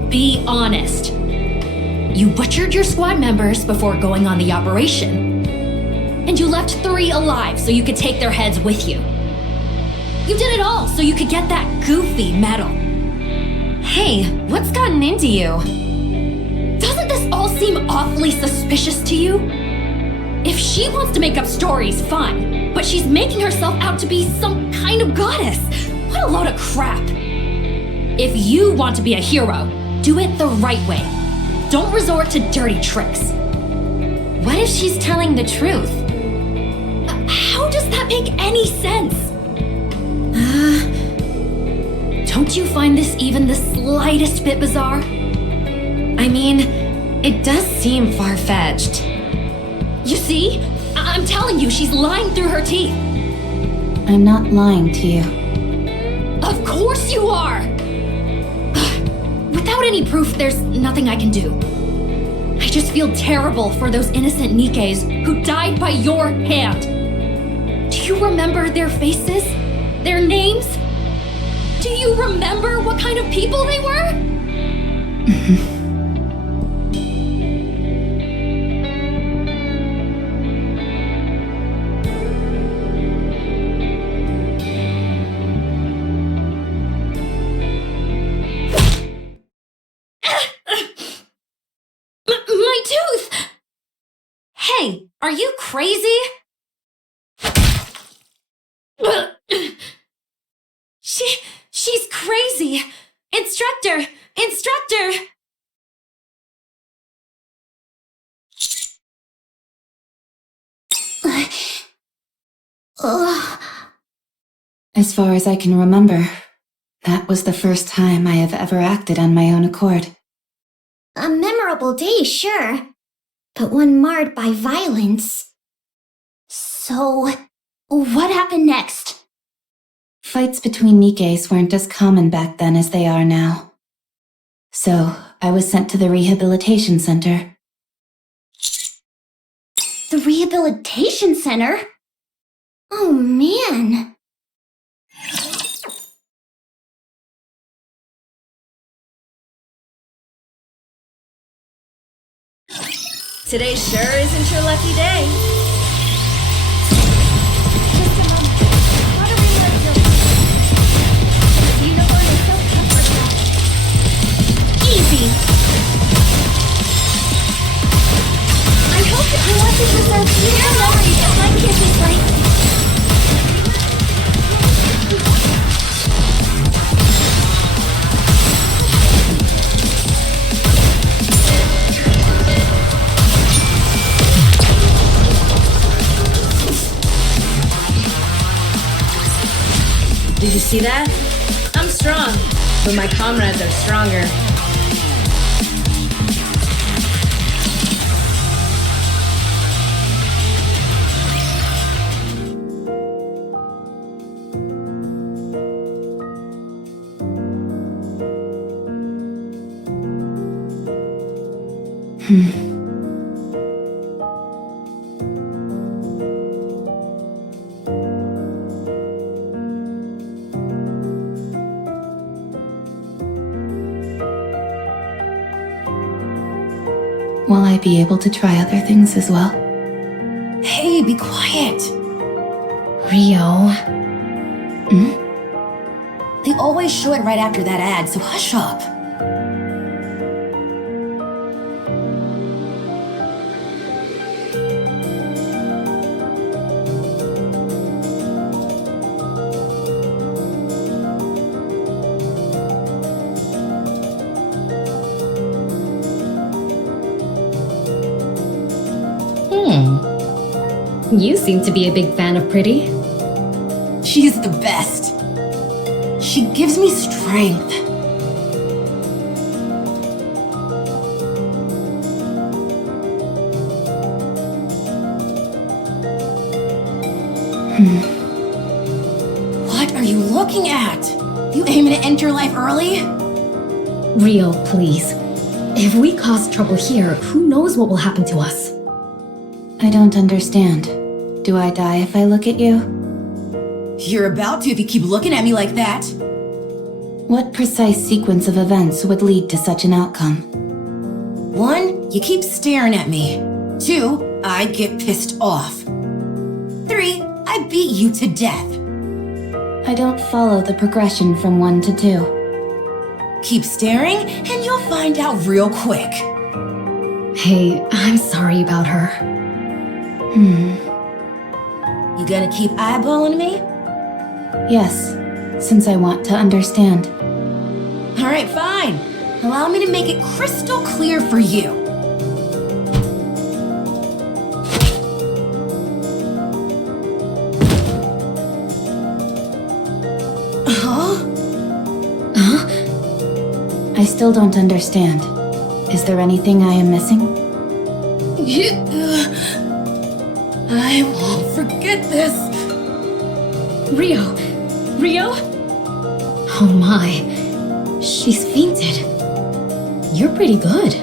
Be honest. You butchered your squad members before going on the operation. And you left 3 alive so you could take their heads with you. You did it all so you could get that goofy medal. Hey, what's gotten into you? Doesn't this all seem awfully suspicious to you? If she wants to make up stories, fine. But she's making herself out to be some kind of goddess. What a load of crap. If you want to be a hero, do it the right way. Don't resort to dirty tricks. What if she's telling the truth? How does that make any sense? Don't you find this even the slightest bit bizarre? I mean, it does seem far-fetched. You see? I'm telling you, she's lying through her teeth. I'm not lying to you. Of course you are! Without any proof, there's nothing I can do. I just feel terrible for those innocent Nikkes who died by your hand. Do you remember their faces? Their names? Do you remember what kind of people they were? My Hey, are you crazy? She's crazy! Instructor! Instructor! As far as I can remember, that was the first time I have ever acted on my own accord. A memorable day, sure, but one marred by violence. So, what happened next? Fights between Nikkes weren't as common back then as they are now. So, I was sent to the rehabilitation center. The rehabilitation center? Oh man. Today sure isn't your lucky day. Just a moment. What are we more guilty? The uniform is so tough for that. Easy. I hope that I wasn't reserved here. No worries, if my kiss is like... Did you see that? I'm strong, but my comrades are stronger. Will I be able to try other things as well? Hey, be quiet. Rio. They always show it right after that ad, so hush up. You seem to be a big fan of Pretty. She's the best. She gives me strength. What are you looking at? You aiming to end your life early? Rio, please. If we cause trouble here, who knows what will happen to us? I don't understand. Do I die if I look at you? You're about to if you keep looking at me like that. What precise sequence of events would lead to such an outcome? 1, you keep staring at me. 2, I get pissed off. 3, I beat you to death. I don't follow the progression from 1 to 2. Keep staring, and you'll find out real quick. Hey, I'm sorry about her. You gonna keep eyeballing me? Yes, since I want to understand. Alright, fine. Allow me to make it crystal clear for you. I still don't understand. Is there anything I am missing? I won't forget this. Rio! Rio? Oh my. She's fainted. You're pretty good.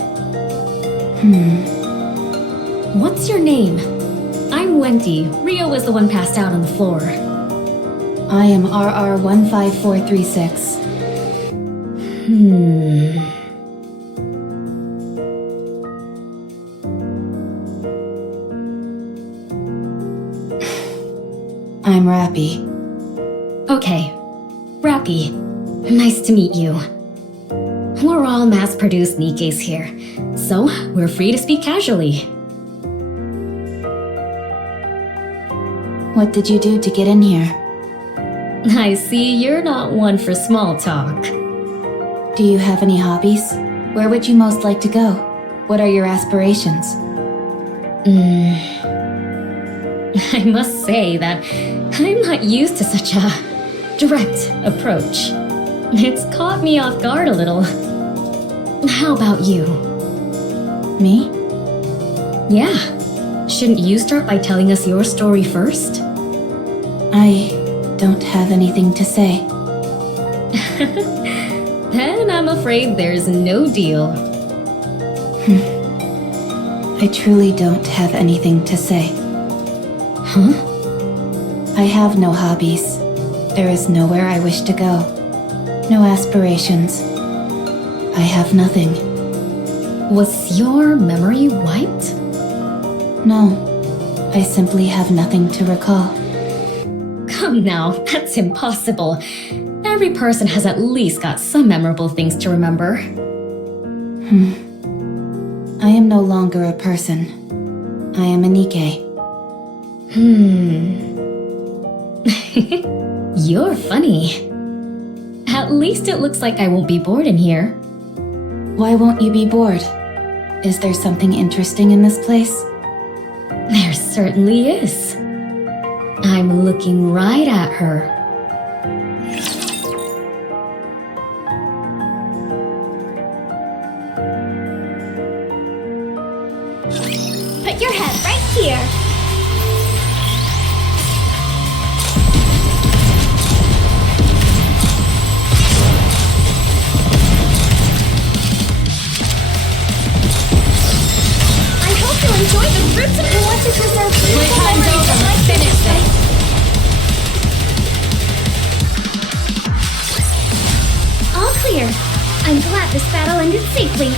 What's your name? I'm Wendy. Rio was the one passed out on the floor. I am RR15436. I'm Rapi. Okay. Rapi. Nice to meet you. We're all mass-produced Nikkes here, so we're free to speak casually. What did you do to get in here? I see you're not one for small talk. Do you have any hobbies? Where would you most like to go? What are your aspirations? I must say that I'm not used to such a direct approach. It's caught me off guard a little. How about you? Me? Yeah. Shouldn't you start by telling us your story first? I don't have anything to say. Then I'm afraid there's no deal. I truly don't have anything to say. Huh? I have no hobbies. There is nowhere I wish to go. No aspirations. I have nothing. Was your memory wiped? No. I simply have nothing to recall. Come now, that's impossible. Every person has at least got some memorable things to remember. I am no longer a person. I am a Nikke. You're funny. At least it looks like I won't be bored in here. Why won't you be bored? Is there something interesting in this place? There certainly is. I'm looking right at her. Put your head right here. I hope you enjoy the fruits of the want to preserve beautiful memories of life. Finish this. All clear. I'm glad this battle ended safely.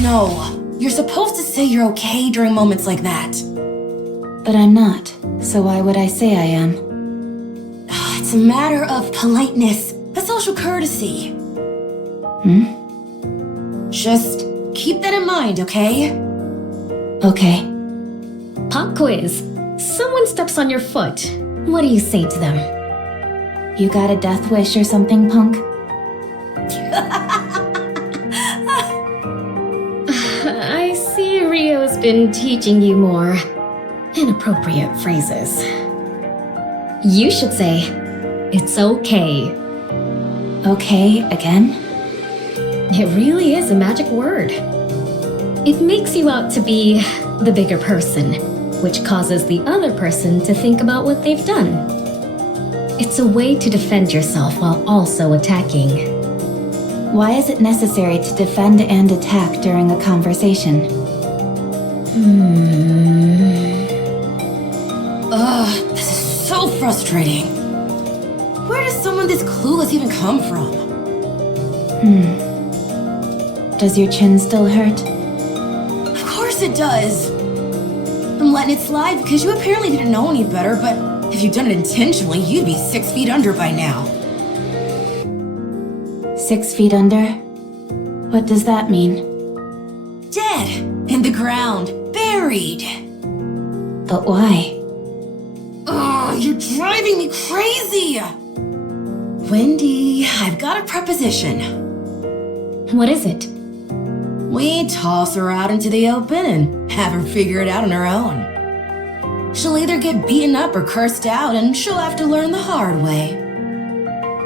No, you're supposed to say you're okay during moments like that. But I'm not, so why would I say I am? It's a matter of politeness, a social courtesy. Just keep that in mind, okay? Okay. Pop quiz. Someone steps on your foot. What do you say to them? You got a death wish or something, punk? I see Rio's been teaching you more inappropriate phrases. You should say, "It's okay." Okay, again? It really is a magic word. It makes you out to be the bigger person, which causes the other person to think about what they've done. It's a way to defend yourself while also attacking. Why is it necessary to defend and attack during a conversation? Ugh, this is so frustrating. Where does someone this clueless even come from? Does your chin still hurt? Of course it does. I'm letting it slide because you apparently didn't know any better, but if you'd done it intentionally, you'd be 6 feet under by now. 6 feet under? What does that mean? Dead. In the ground. Buried. But why? Ugh, you're driving me crazy! Wendy, I've got a proposition. What is it? We toss her out into the open and have her figure it out on her own. She'll either get beaten up or cursed out, and she'll have to learn the hard way.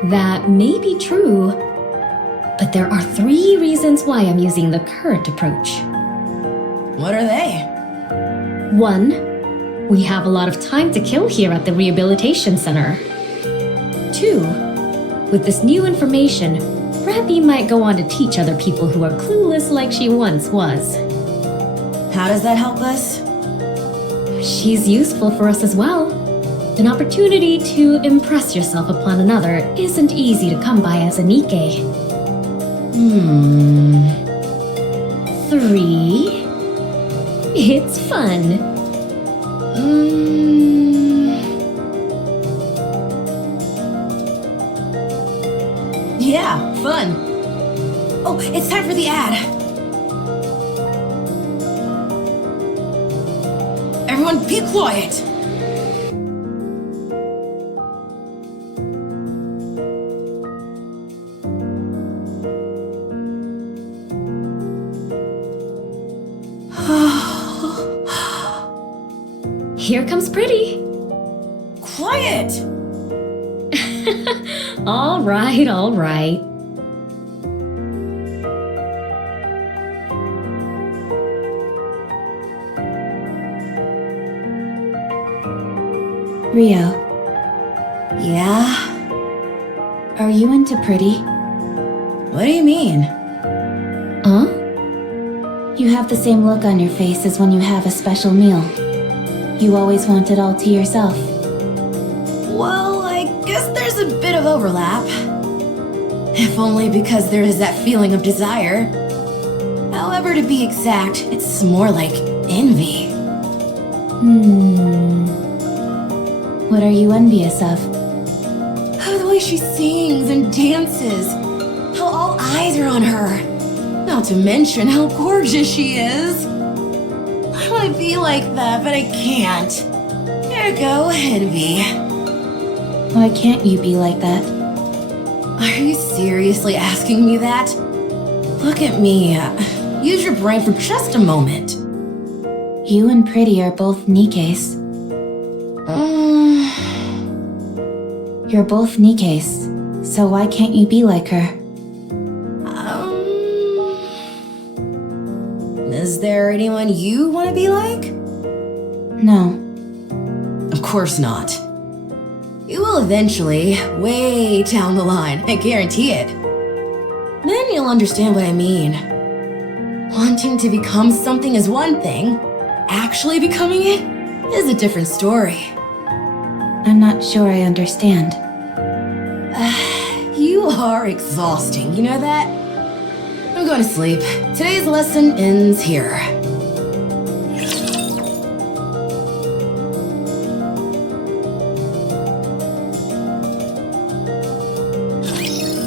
That may be true, but there are 3 reasons why I'm using the current approach. What are they? 1, we have a lot of time to kill here at the rehabilitation center. 2, with this new information, Rapi might go on to teach other people who are clueless like she once was. How does that help us? She's useful for us as well. An opportunity to impress yourself upon another isn't easy to come by as a Nikke. 3, it's fun. Yeah, fun. Oh, it's time for the ad. Everyone be quiet! Here comes Pretty. Quiet! All right, all right. Rio, Yeah? are you into Pretty? What do you mean? Huh? You have the same look on your face as when you have a special meal. You always want it all to yourself. Well, I guess there's a bit of overlap. If only because there is that feeling of desire. However, to be exact, it's more like envy. What are you envious of? Oh, the way she sings and dances. How all eyes are on her. Not to mention how gorgeous she is. I want to be like that, but I can't. There you go, envy. Why can't you be like that? Are you seriously asking me that? Look at me. Use your brain for just a moment. You and Pretty are both Nikkes. You're both Nikkes, so why can't you be like her? Is there anyone you want to be like? No. Of course not. You will eventually, way down the line, I guarantee it. Then you'll understand what I mean. Wanting to become something is one thing. Actually becoming it is a different story. I'm not sure I understand. You are exhausting, you know that? I'm going to sleep. Today's lesson ends here.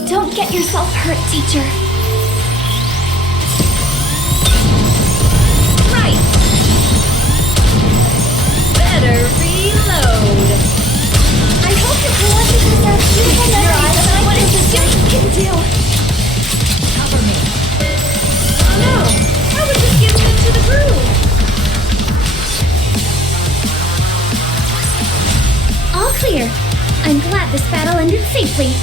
Don't get yourself hurt, teacher. Right! Better reload! I hope your collections are beautiful memories of what it is you can do. Cover me. Oh no! I was just getting into the groove! All clear. I'm glad this battle ended safely.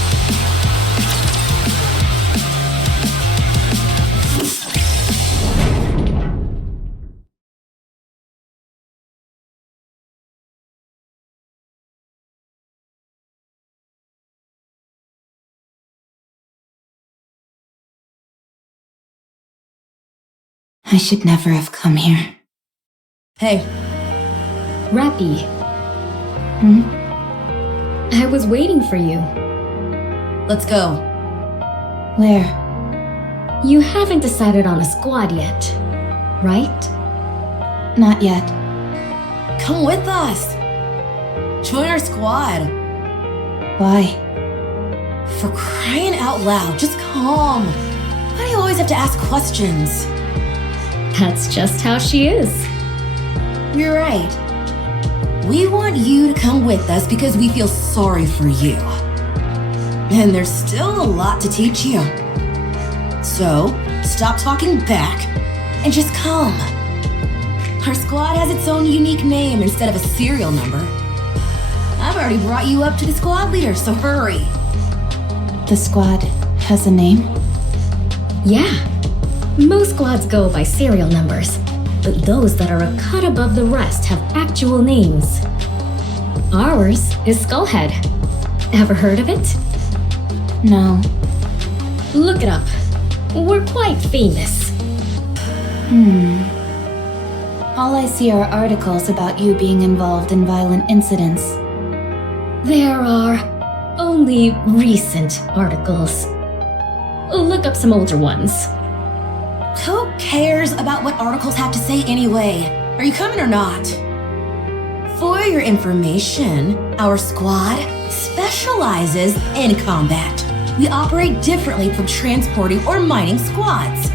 I should never have come here. Hey. Rapi, I was waiting for you. Let's go. Where? You haven't decided on a squad yet, right? Not yet. Come with us. Join our squad. Why? For crying out loud, just calm. Why do you always have to ask questions? That's just how she is. You're right. We want you to come with us because we feel sorry for you. And there's still a lot to teach you. So, stop talking back and just come. Our squad has its own unique name instead of a serial number. I've already brought you up to the squad leader, so hurry. The squad has a name? Yeah. Most squads go by serial numbers, but those that are a cut above the rest have actual names. Ours is Skullhead. Ever heard of it? No. Look it up. We're quite famous. All I see are articles about you being involved in violent incidents. There are only recent articles. Look up some older ones. Who cares about what articles have to say anyway? Are you coming or not? For your information, our squad specializes in combat. We operate differently from transporting or mining squads.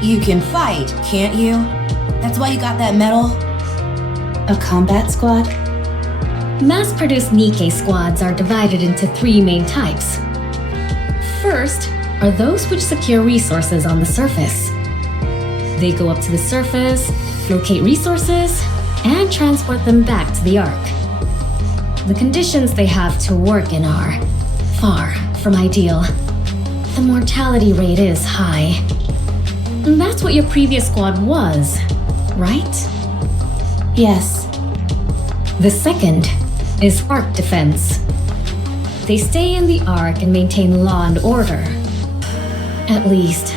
You can fight, can't you? That's why you got that medal? A combat squad? Mass-produced Nikke squads are divided into 3 main types. First are those which secure resources on the surface. They go up to the surface, locate resources, and transport them back to the Ark. The conditions they have to work in are far from ideal. The mortality rate is high. And that's what your previous squad was, right? Yes. The second is Ark defense. They stay in the Ark and maintain law and order. At least,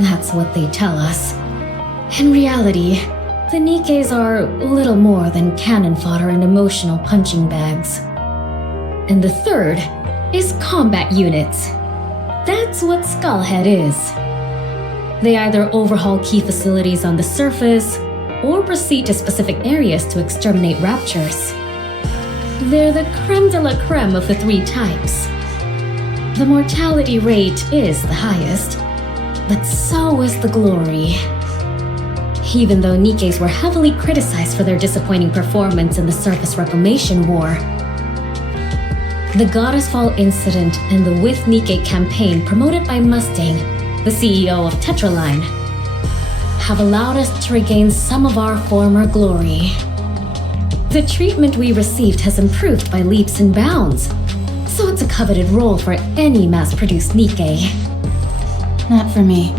that's what they tell us. In reality, the Nikkes are little more than cannon fodder and emotional punching bags. And the third is combat units. That's what Skullhead is. They either overhaul key facilities on the surface or proceed to specific areas to exterminate raptures. They're the creme de la creme of the 3 types. The mortality rate is the highest, but so is the glory. Even though Nikkes were heavily criticized for their disappointing performance in the Surface Reclamation War, the Goddess Fall incident and the With Nikke campaign promoted by Mustang, the CEO of Tetraline, have allowed us to regain some of our former glory. The treatment we received has improved by leaps and bounds, so it's a coveted role for any mass-produced Nikke. Not for me.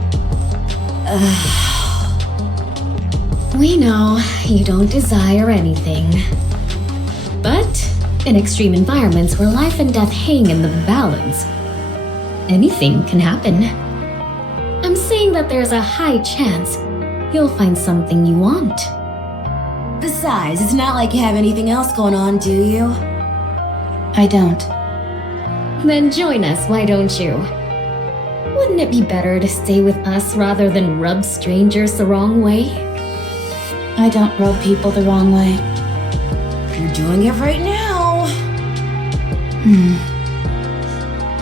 We know you don't desire anything. But in extreme environments where life and death hang in the balance, anything can happen. I'm saying that there's a high chance you'll find something you want. Besides, it's not like you have anything else going on, do you? I don't. Then join us, why don't you? Wouldn't it be better to stay with us rather than rub strangers the wrong way? I don't rub people the wrong way. You're doing it right now.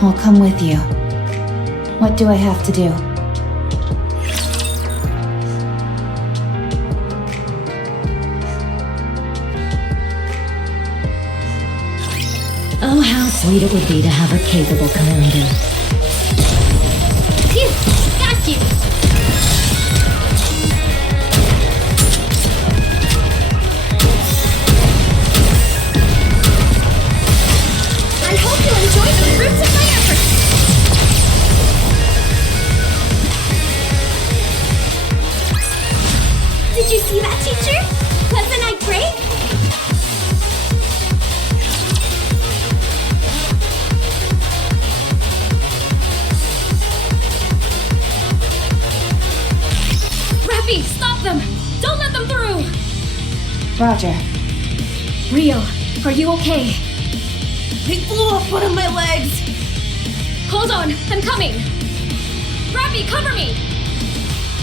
I'll come with you. What do I have to do? Oh, how sweet it would be to have a capable commander. Phew! Got you! I hope you enjoyed the fruits of my efforts! Did you see that, teacher? Wasn't I great? Rapi, stop them! Don't let them through! Roger. Rio, are you okay? They blew off one of my legs! Hold on, I'm coming! Rapi, cover me!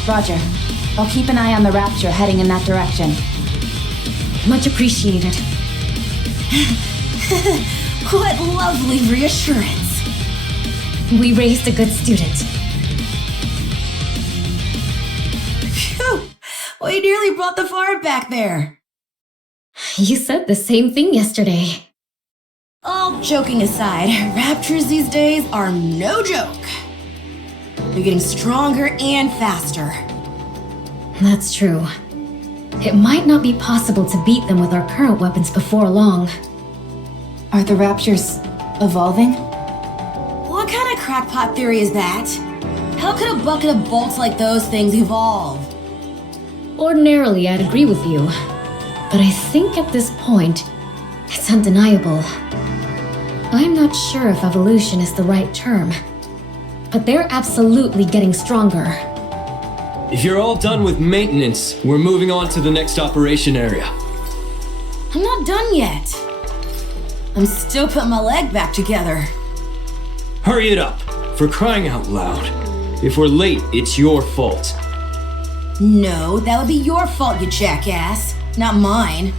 Roger. I'll keep an eye on the Rapture heading in that direction. Much appreciated. What lovely reassurance. We raised a good student. Phew! Well, you nearly brought the fire back there. You said the same thing yesterday. All joking aside, raptors these days are no joke. They're getting stronger and faster. That's true. It might not be possible to beat them with our current weapons before long. Are the Raptures evolving? What kind of crackpot theory is that? How could a bucket of bolts like those things evolve? Ordinarily, I'd agree with you. But I think at this point, it's undeniable. I'm not sure if evolution is the right term, but they're absolutely getting stronger. If you're all done with maintenance, we're moving on to the next operation area. I'm not done yet. I'm still putting my leg back together. Hurry it up, for crying out loud. If we're late, it's your fault. No, that would be your fault, you jackass, not mine.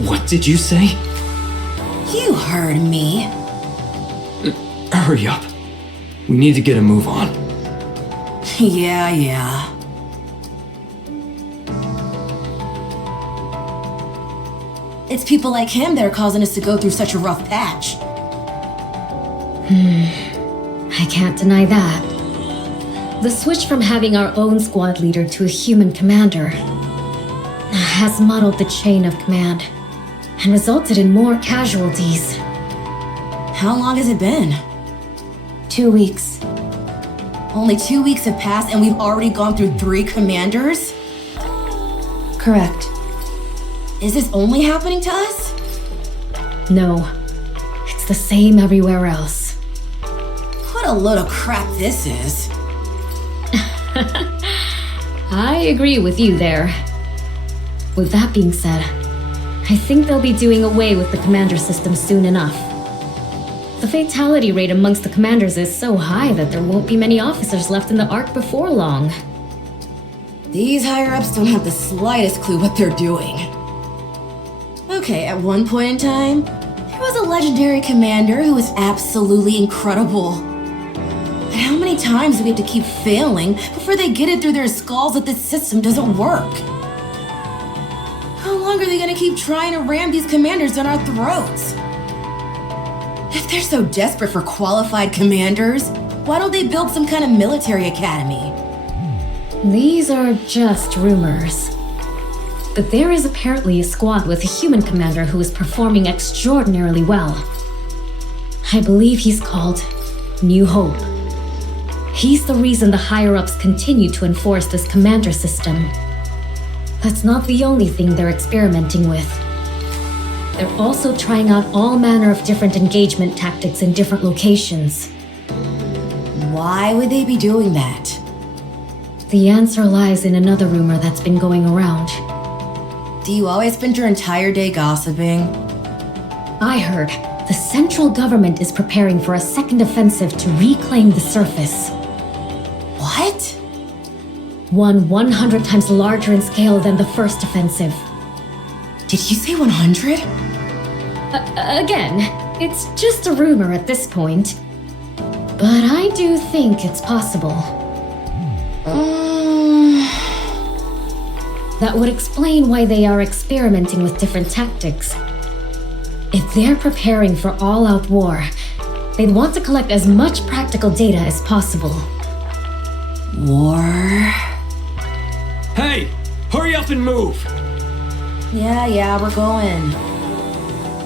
What did you say? You heard me. Hurry up. We need to get a move on. Yeah. It's people like him that are causing us to go through such a rough patch. I can't deny that. The switch from having our own squad leader to a human commander has muddled the chain of command and resulted in more casualties. How long has it been? 2 weeks. Only 2 weeks have passed and we've already gone through 3 commanders? Correct. Is this only happening to us? No, it's the same everywhere else. What a load of crap this is. I agree with you there. With that being said, I think they'll be doing away with the commander system soon enough. The fatality rate amongst the commanders is so high that there won't be many officers left in the Ark before long. These higher-ups don't have the slightest clue what they're doing. Okay, at one point in time, there was a legendary commander who was absolutely incredible. But how many times do we have to keep failing before they get it through their skulls that this system doesn't work? How long are they gonna keep trying to ram these commanders down our throats? If they're so desperate for qualified commanders, why don't they build some kind of military academy? These are just rumors. But there is apparently a squad with a human commander who is performing extraordinarily well. I believe he's called New Hope. He's the reason the higher-ups continue to enforce this commander system. That's not the only thing they're experimenting with. They're also trying out all manner of different engagement tactics in different locations. Why would they be doing that? The answer lies in another rumor that's been going around. Do you always spend your entire day gossiping? I heard the central government is preparing for a second offensive to reclaim the surface. What? One 100 times larger in scale than the first offensive. Did you say 100? Again, it's just a rumor at this point. But I do think it's possible. That would explain why they are experimenting with different tactics. If they're preparing for all-out war, they'd want to collect as much practical data as possible. War? Hey! Hurry up and move! Yeah, we're going.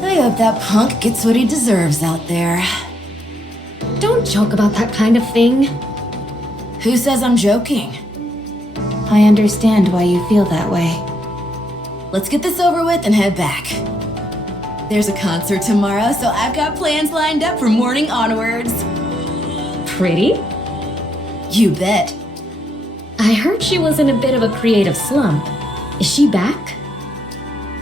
I hope that punk gets what he deserves out there. Don't joke about that kind of thing. Who says I'm joking? I understand why you feel that way. Let's get this over with and head back. There's a concert tomorrow, so I've got plans lined up from morning onwards. Pretty? You bet. I heard she was in a bit of a creative slump. Is she back?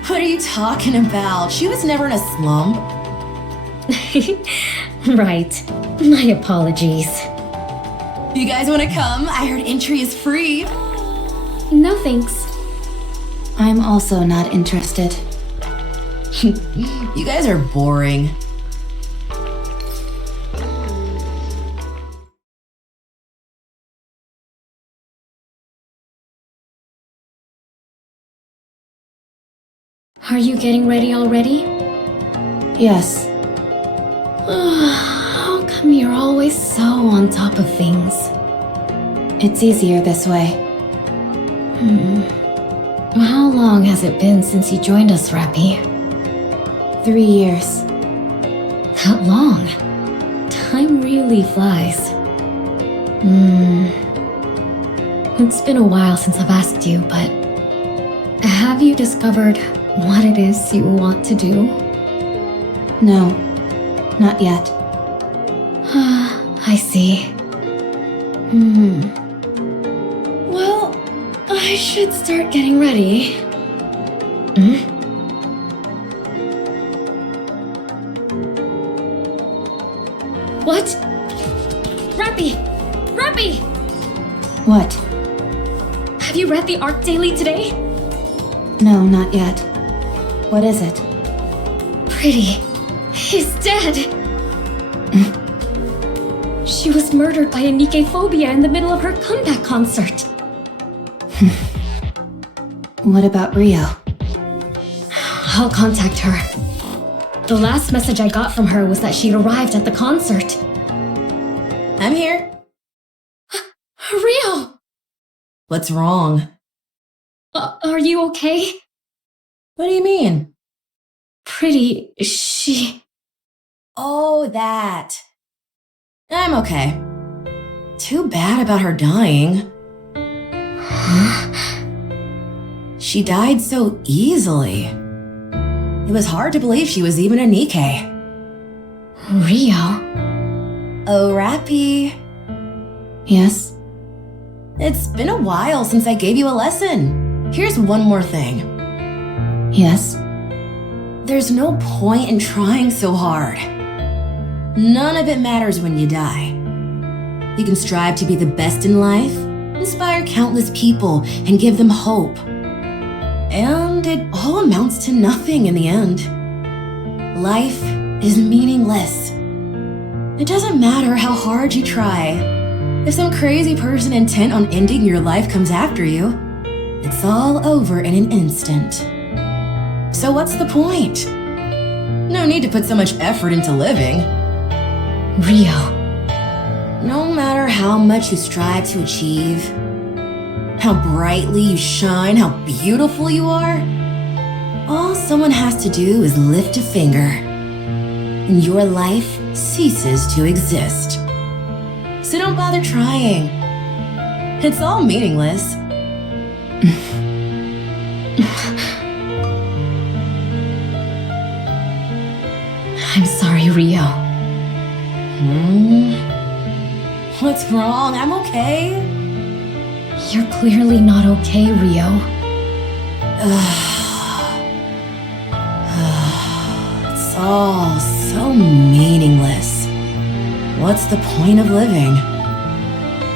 What are you talking about? She was never in a slump. Right. My apologies. You guys want to come? I heard entry is free. No thanks. I'm also not interested. You guys are boring. Are you getting ready already? Yes. How come you're always so on top of things? It's easier this way. How long has it been since you joined us, Rapi? 3 years. That long? Time really flies. It's been a while since I've asked you, but have you discovered what it is you want to do? No, not yet. I see. Well, I should start getting ready. What? Rapi! Rapi! What? Have you read the Arc Daily today? No, not yet. What is it? Pretty is dead. She was murdered by a Nikke phobia in the middle of her comeback concert. What about Rio? I'll contact her. The last message I got from her was that she'd arrived at the concert. I'm here. Rio! What's wrong? Are you okay? What do you mean? Pretty, she... Oh, that. I'm okay. Too bad about her dying. She died so easily. It was hard to believe she was even a Nikke. Rio? Oh, Rapi. Yes? It's been a while since I gave you a lesson. Here's one more thing. Yes? There's no point in trying so hard. None of it matters when you die. You can strive to be the best in life, inspire countless people, and give them hope. And it all amounts to nothing in the end. Life is meaningless. It doesn't matter how hard you try. If some crazy person intent on ending your life comes after you, it's all over in an instant. So what's the point? No need to put so much effort into living. Rio. No matter how much you strive to achieve, how brightly you shine, how beautiful you are, all someone has to do is lift a finger, and your life ceases to exist. So don't bother trying. It's all meaningless. I'm sorry, Rio. What's wrong? I'm okay. You're clearly not okay, Rio. It's all so meaningless. What's the point of living?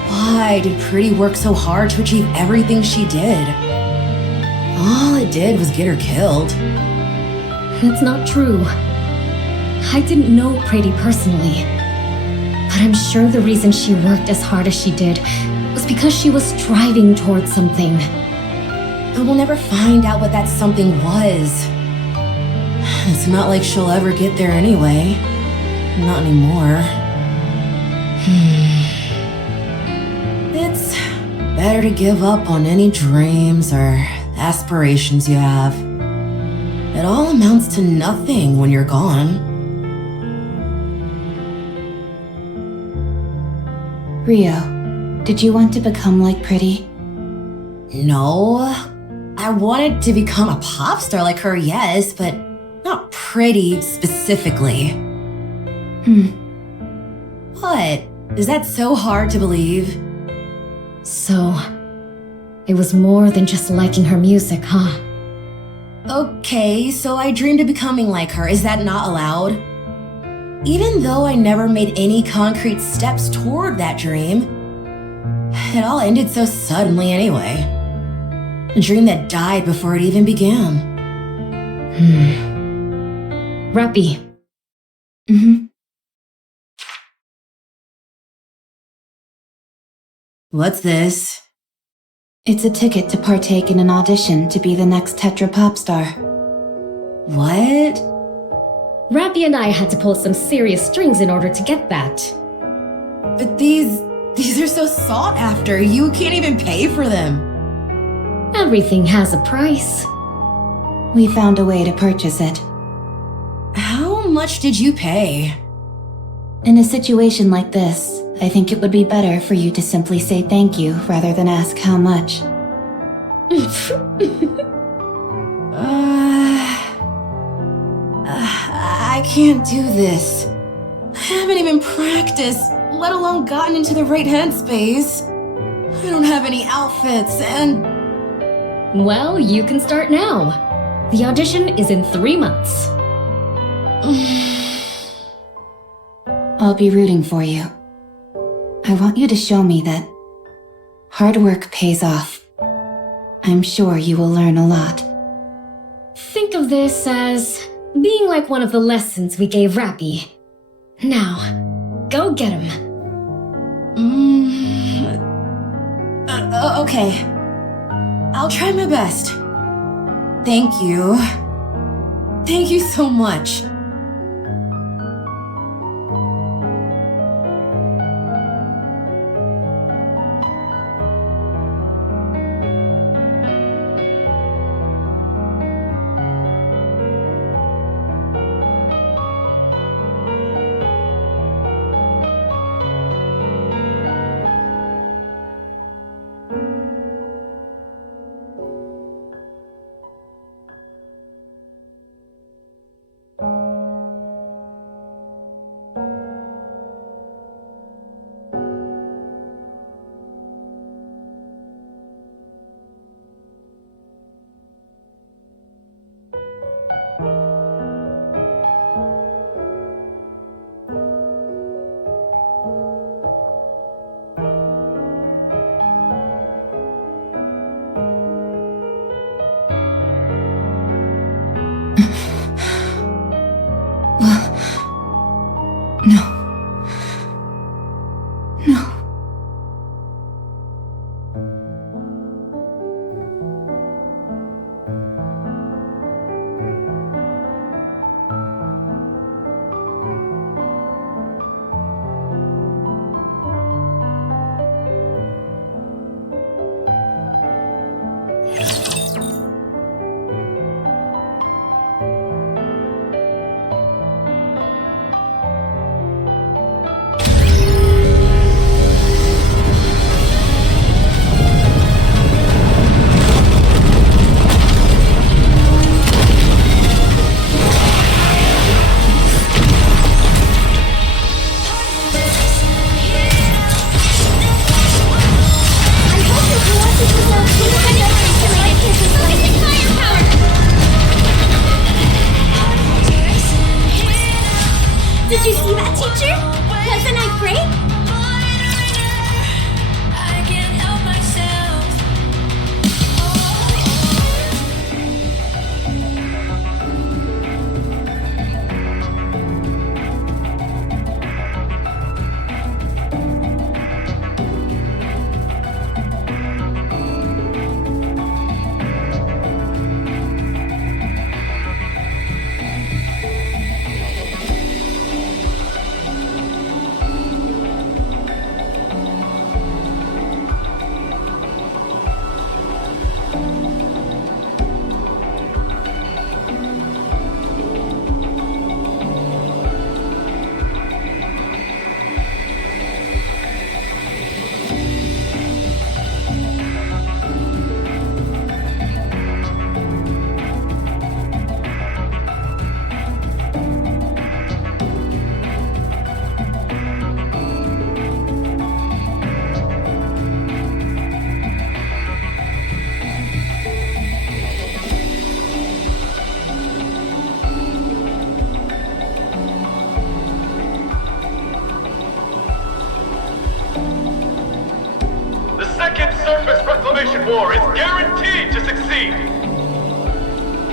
Why did Pretty work so hard to achieve everything she did? All it did was get her killed. That's not true. I didn't know Pretty personally, but I'm sure the reason she worked as hard as she did was because she was striving towards something. But we'll never find out what that something was. It's not like she'll ever get there anyway. Not anymore. It's better to give up on any dreams or aspirations you have. It all amounts to nothing when you're gone. Rio, did you want to become like Pretty? No. I wanted to become a pop star like her, yes, but not Pretty specifically. What? Is that so hard to believe? So, it was more than just liking her music, huh? Okay, so I dreamed of becoming like her. Is that not allowed? Even though I never made any concrete steps toward that dream, it all ended so suddenly anyway. A dream that died before it even began. Rapi. What's this? It's a ticket to partake in an audition to be the next Tetra pop star. What? Rapi and I had to pull some serious strings in order to get that. But these are so sought after. You can't even pay for them. Everything has a price. We found a way to purchase it. How much did you pay? In a situation like this, I think it would be better for you to simply say thank you rather than ask how much. I can't do this. I haven't even practiced, let alone gotten into the right headspace. I don't have any outfits, and... Well, you can start now. The audition is in 3 months. I'll be rooting for you. I want you to show me that hard work pays off. I'm sure you will learn a lot. Think of this as being like one of the lessons we gave Rapi. Now, go get him. Okay. I'll try my best. Thank you. Thank you so much. Did you see that, teacher? Wasn't I great? I can't help myself. surface reclamation war is guaranteed to succeed.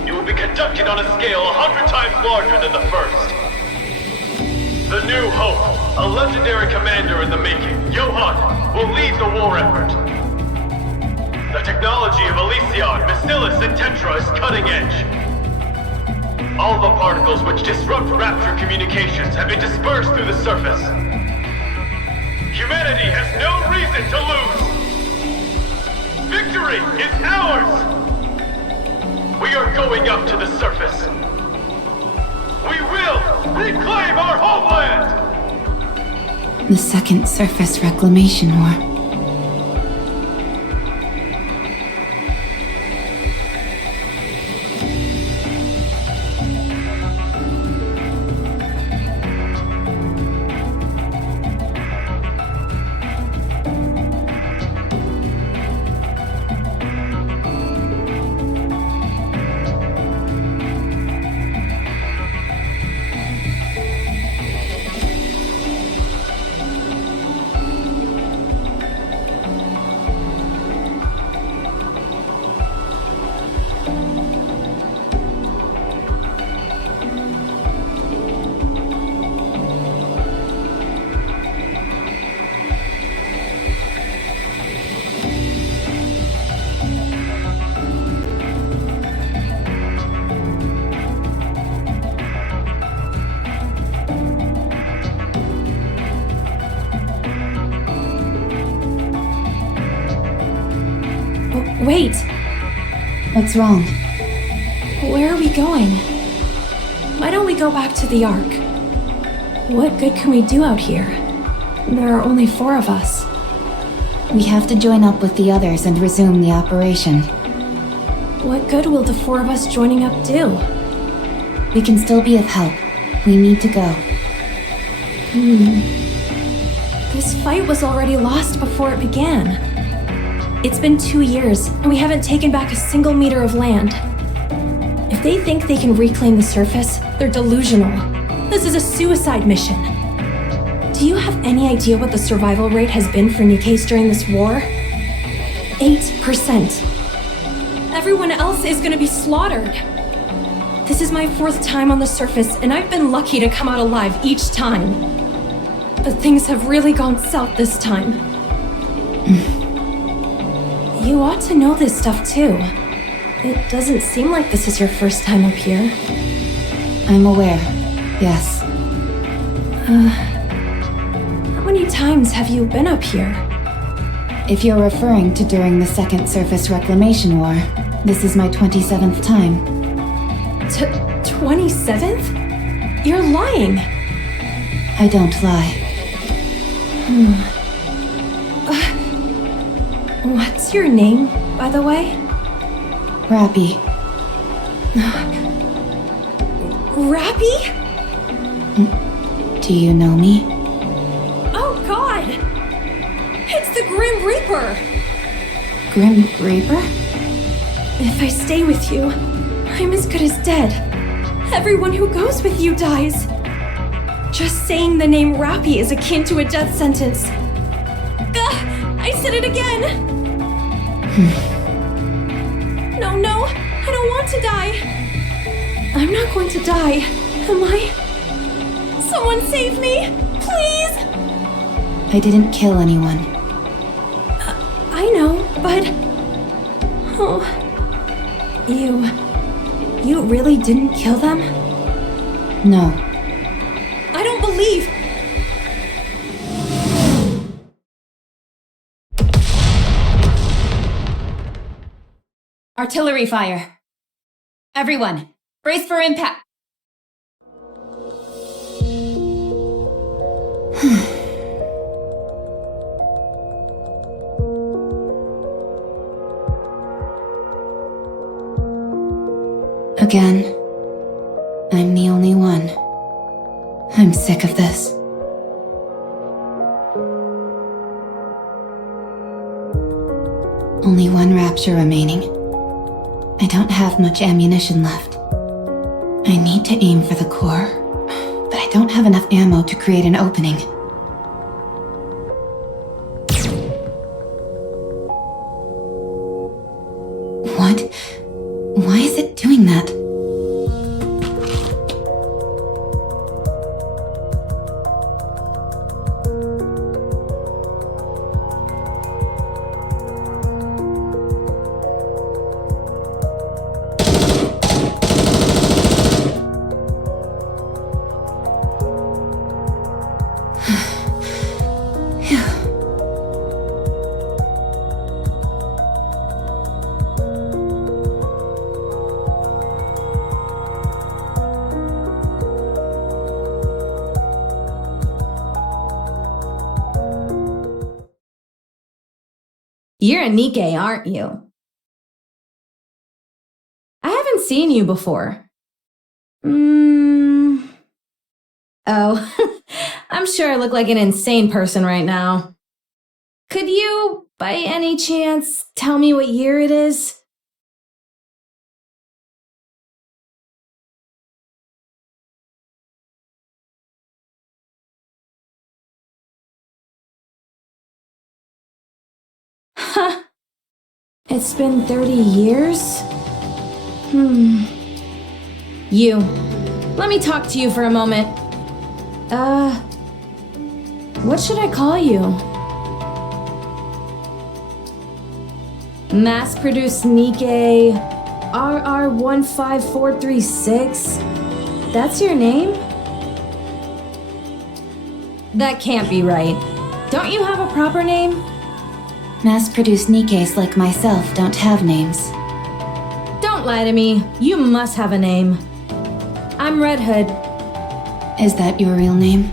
It will be conducted on a scale 100 times larger than the first. The New Hope, a legendary commander in the making, Johann, will lead the war effort. The technology of Elysion, Bacillus, and Tetra is cutting edge. All the particles which disrupt Rapture communications have been dispersed through the surface. Humanity has no reason to lose! Victory is ours! We are going up to the surface. We will reclaim our homeland! The second surface reclamation war. Wait! What's wrong? Where are we going? Why don't we go back to the Ark? What good can we do out here? There are only 4 of us. We have to join up with the others and resume the operation. What good will the 4 of us joining up do? We can still be of help. We need to go. This fight was already lost before it began. It's been 2 years, and we haven't taken back a single meter of land. If they think they can reclaim the surface, they're delusional. This is a suicide mission. Do you have any idea what the survival rate has been for Nikke's during this war? 8%. Everyone else is gonna be slaughtered. This is my 4th time on the surface, and I've been lucky to come out alive each time. But things have really gone south this time. You ought to know this stuff too. It doesn't seem like this is your first time up here. I'm aware, yes. How many times have you been up here? If you're referring to during the Second Surface Reclamation War, this is my 27th time. 27th? You're lying! I don't lie. What's your name, by the way? Rapi. Rapi? Do you know me? Oh God! It's the Grim Reaper! Grim Reaper? If I stay with you, I'm as good as dead. Everyone who goes with you dies. Just saying the name Rapi is akin to a death sentence. I said it again! No, I don't want to die. I'm not going to die, am I? Someone save me, please! I didn't kill anyone. I know, but... Oh... You really didn't kill them? No. I don't believe... Artillery fire. Everyone, brace for impact. Again. I'm the only one. I'm sick of this. Only one rapture remaining. I don't have much ammunition left. I need to aim for the core, but I don't have enough ammo to create an opening. What? Why is it doing that? You're a Nikke, aren't you? I haven't seen you before. Oh, I'm sure I look like an insane person right now. Could you, by any chance, tell me what year it is? Huh. It's been 30 years? You. Let me talk to you for a moment. What should I call you? Mass-produced Nikke RR15436. That's your name? That can't be right. Don't you have a proper name? Mass-produced Nikkes like myself don't have names. Don't lie to me. You must have a name. I'm Red Hood. Is that your real name?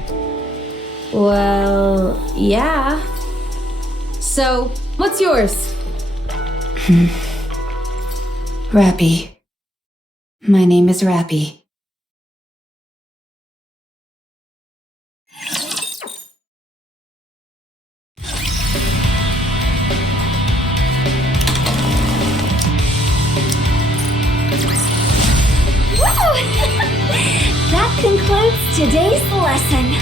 Well, yeah. So, what's yours? Rapi. My name is Rapi. That concludes today's lesson.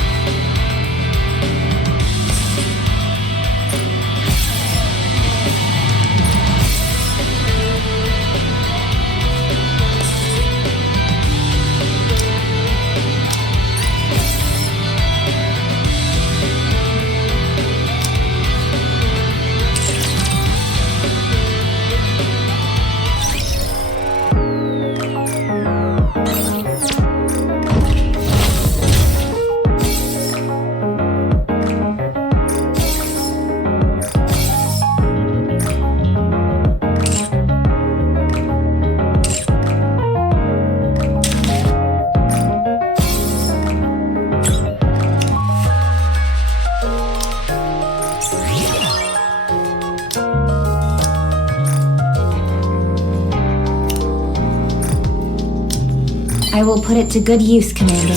I will put it to good use, Commander.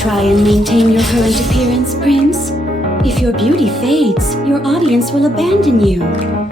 Try and maintain your current appearance, Prince. If your beauty fades, your audience will abandon you.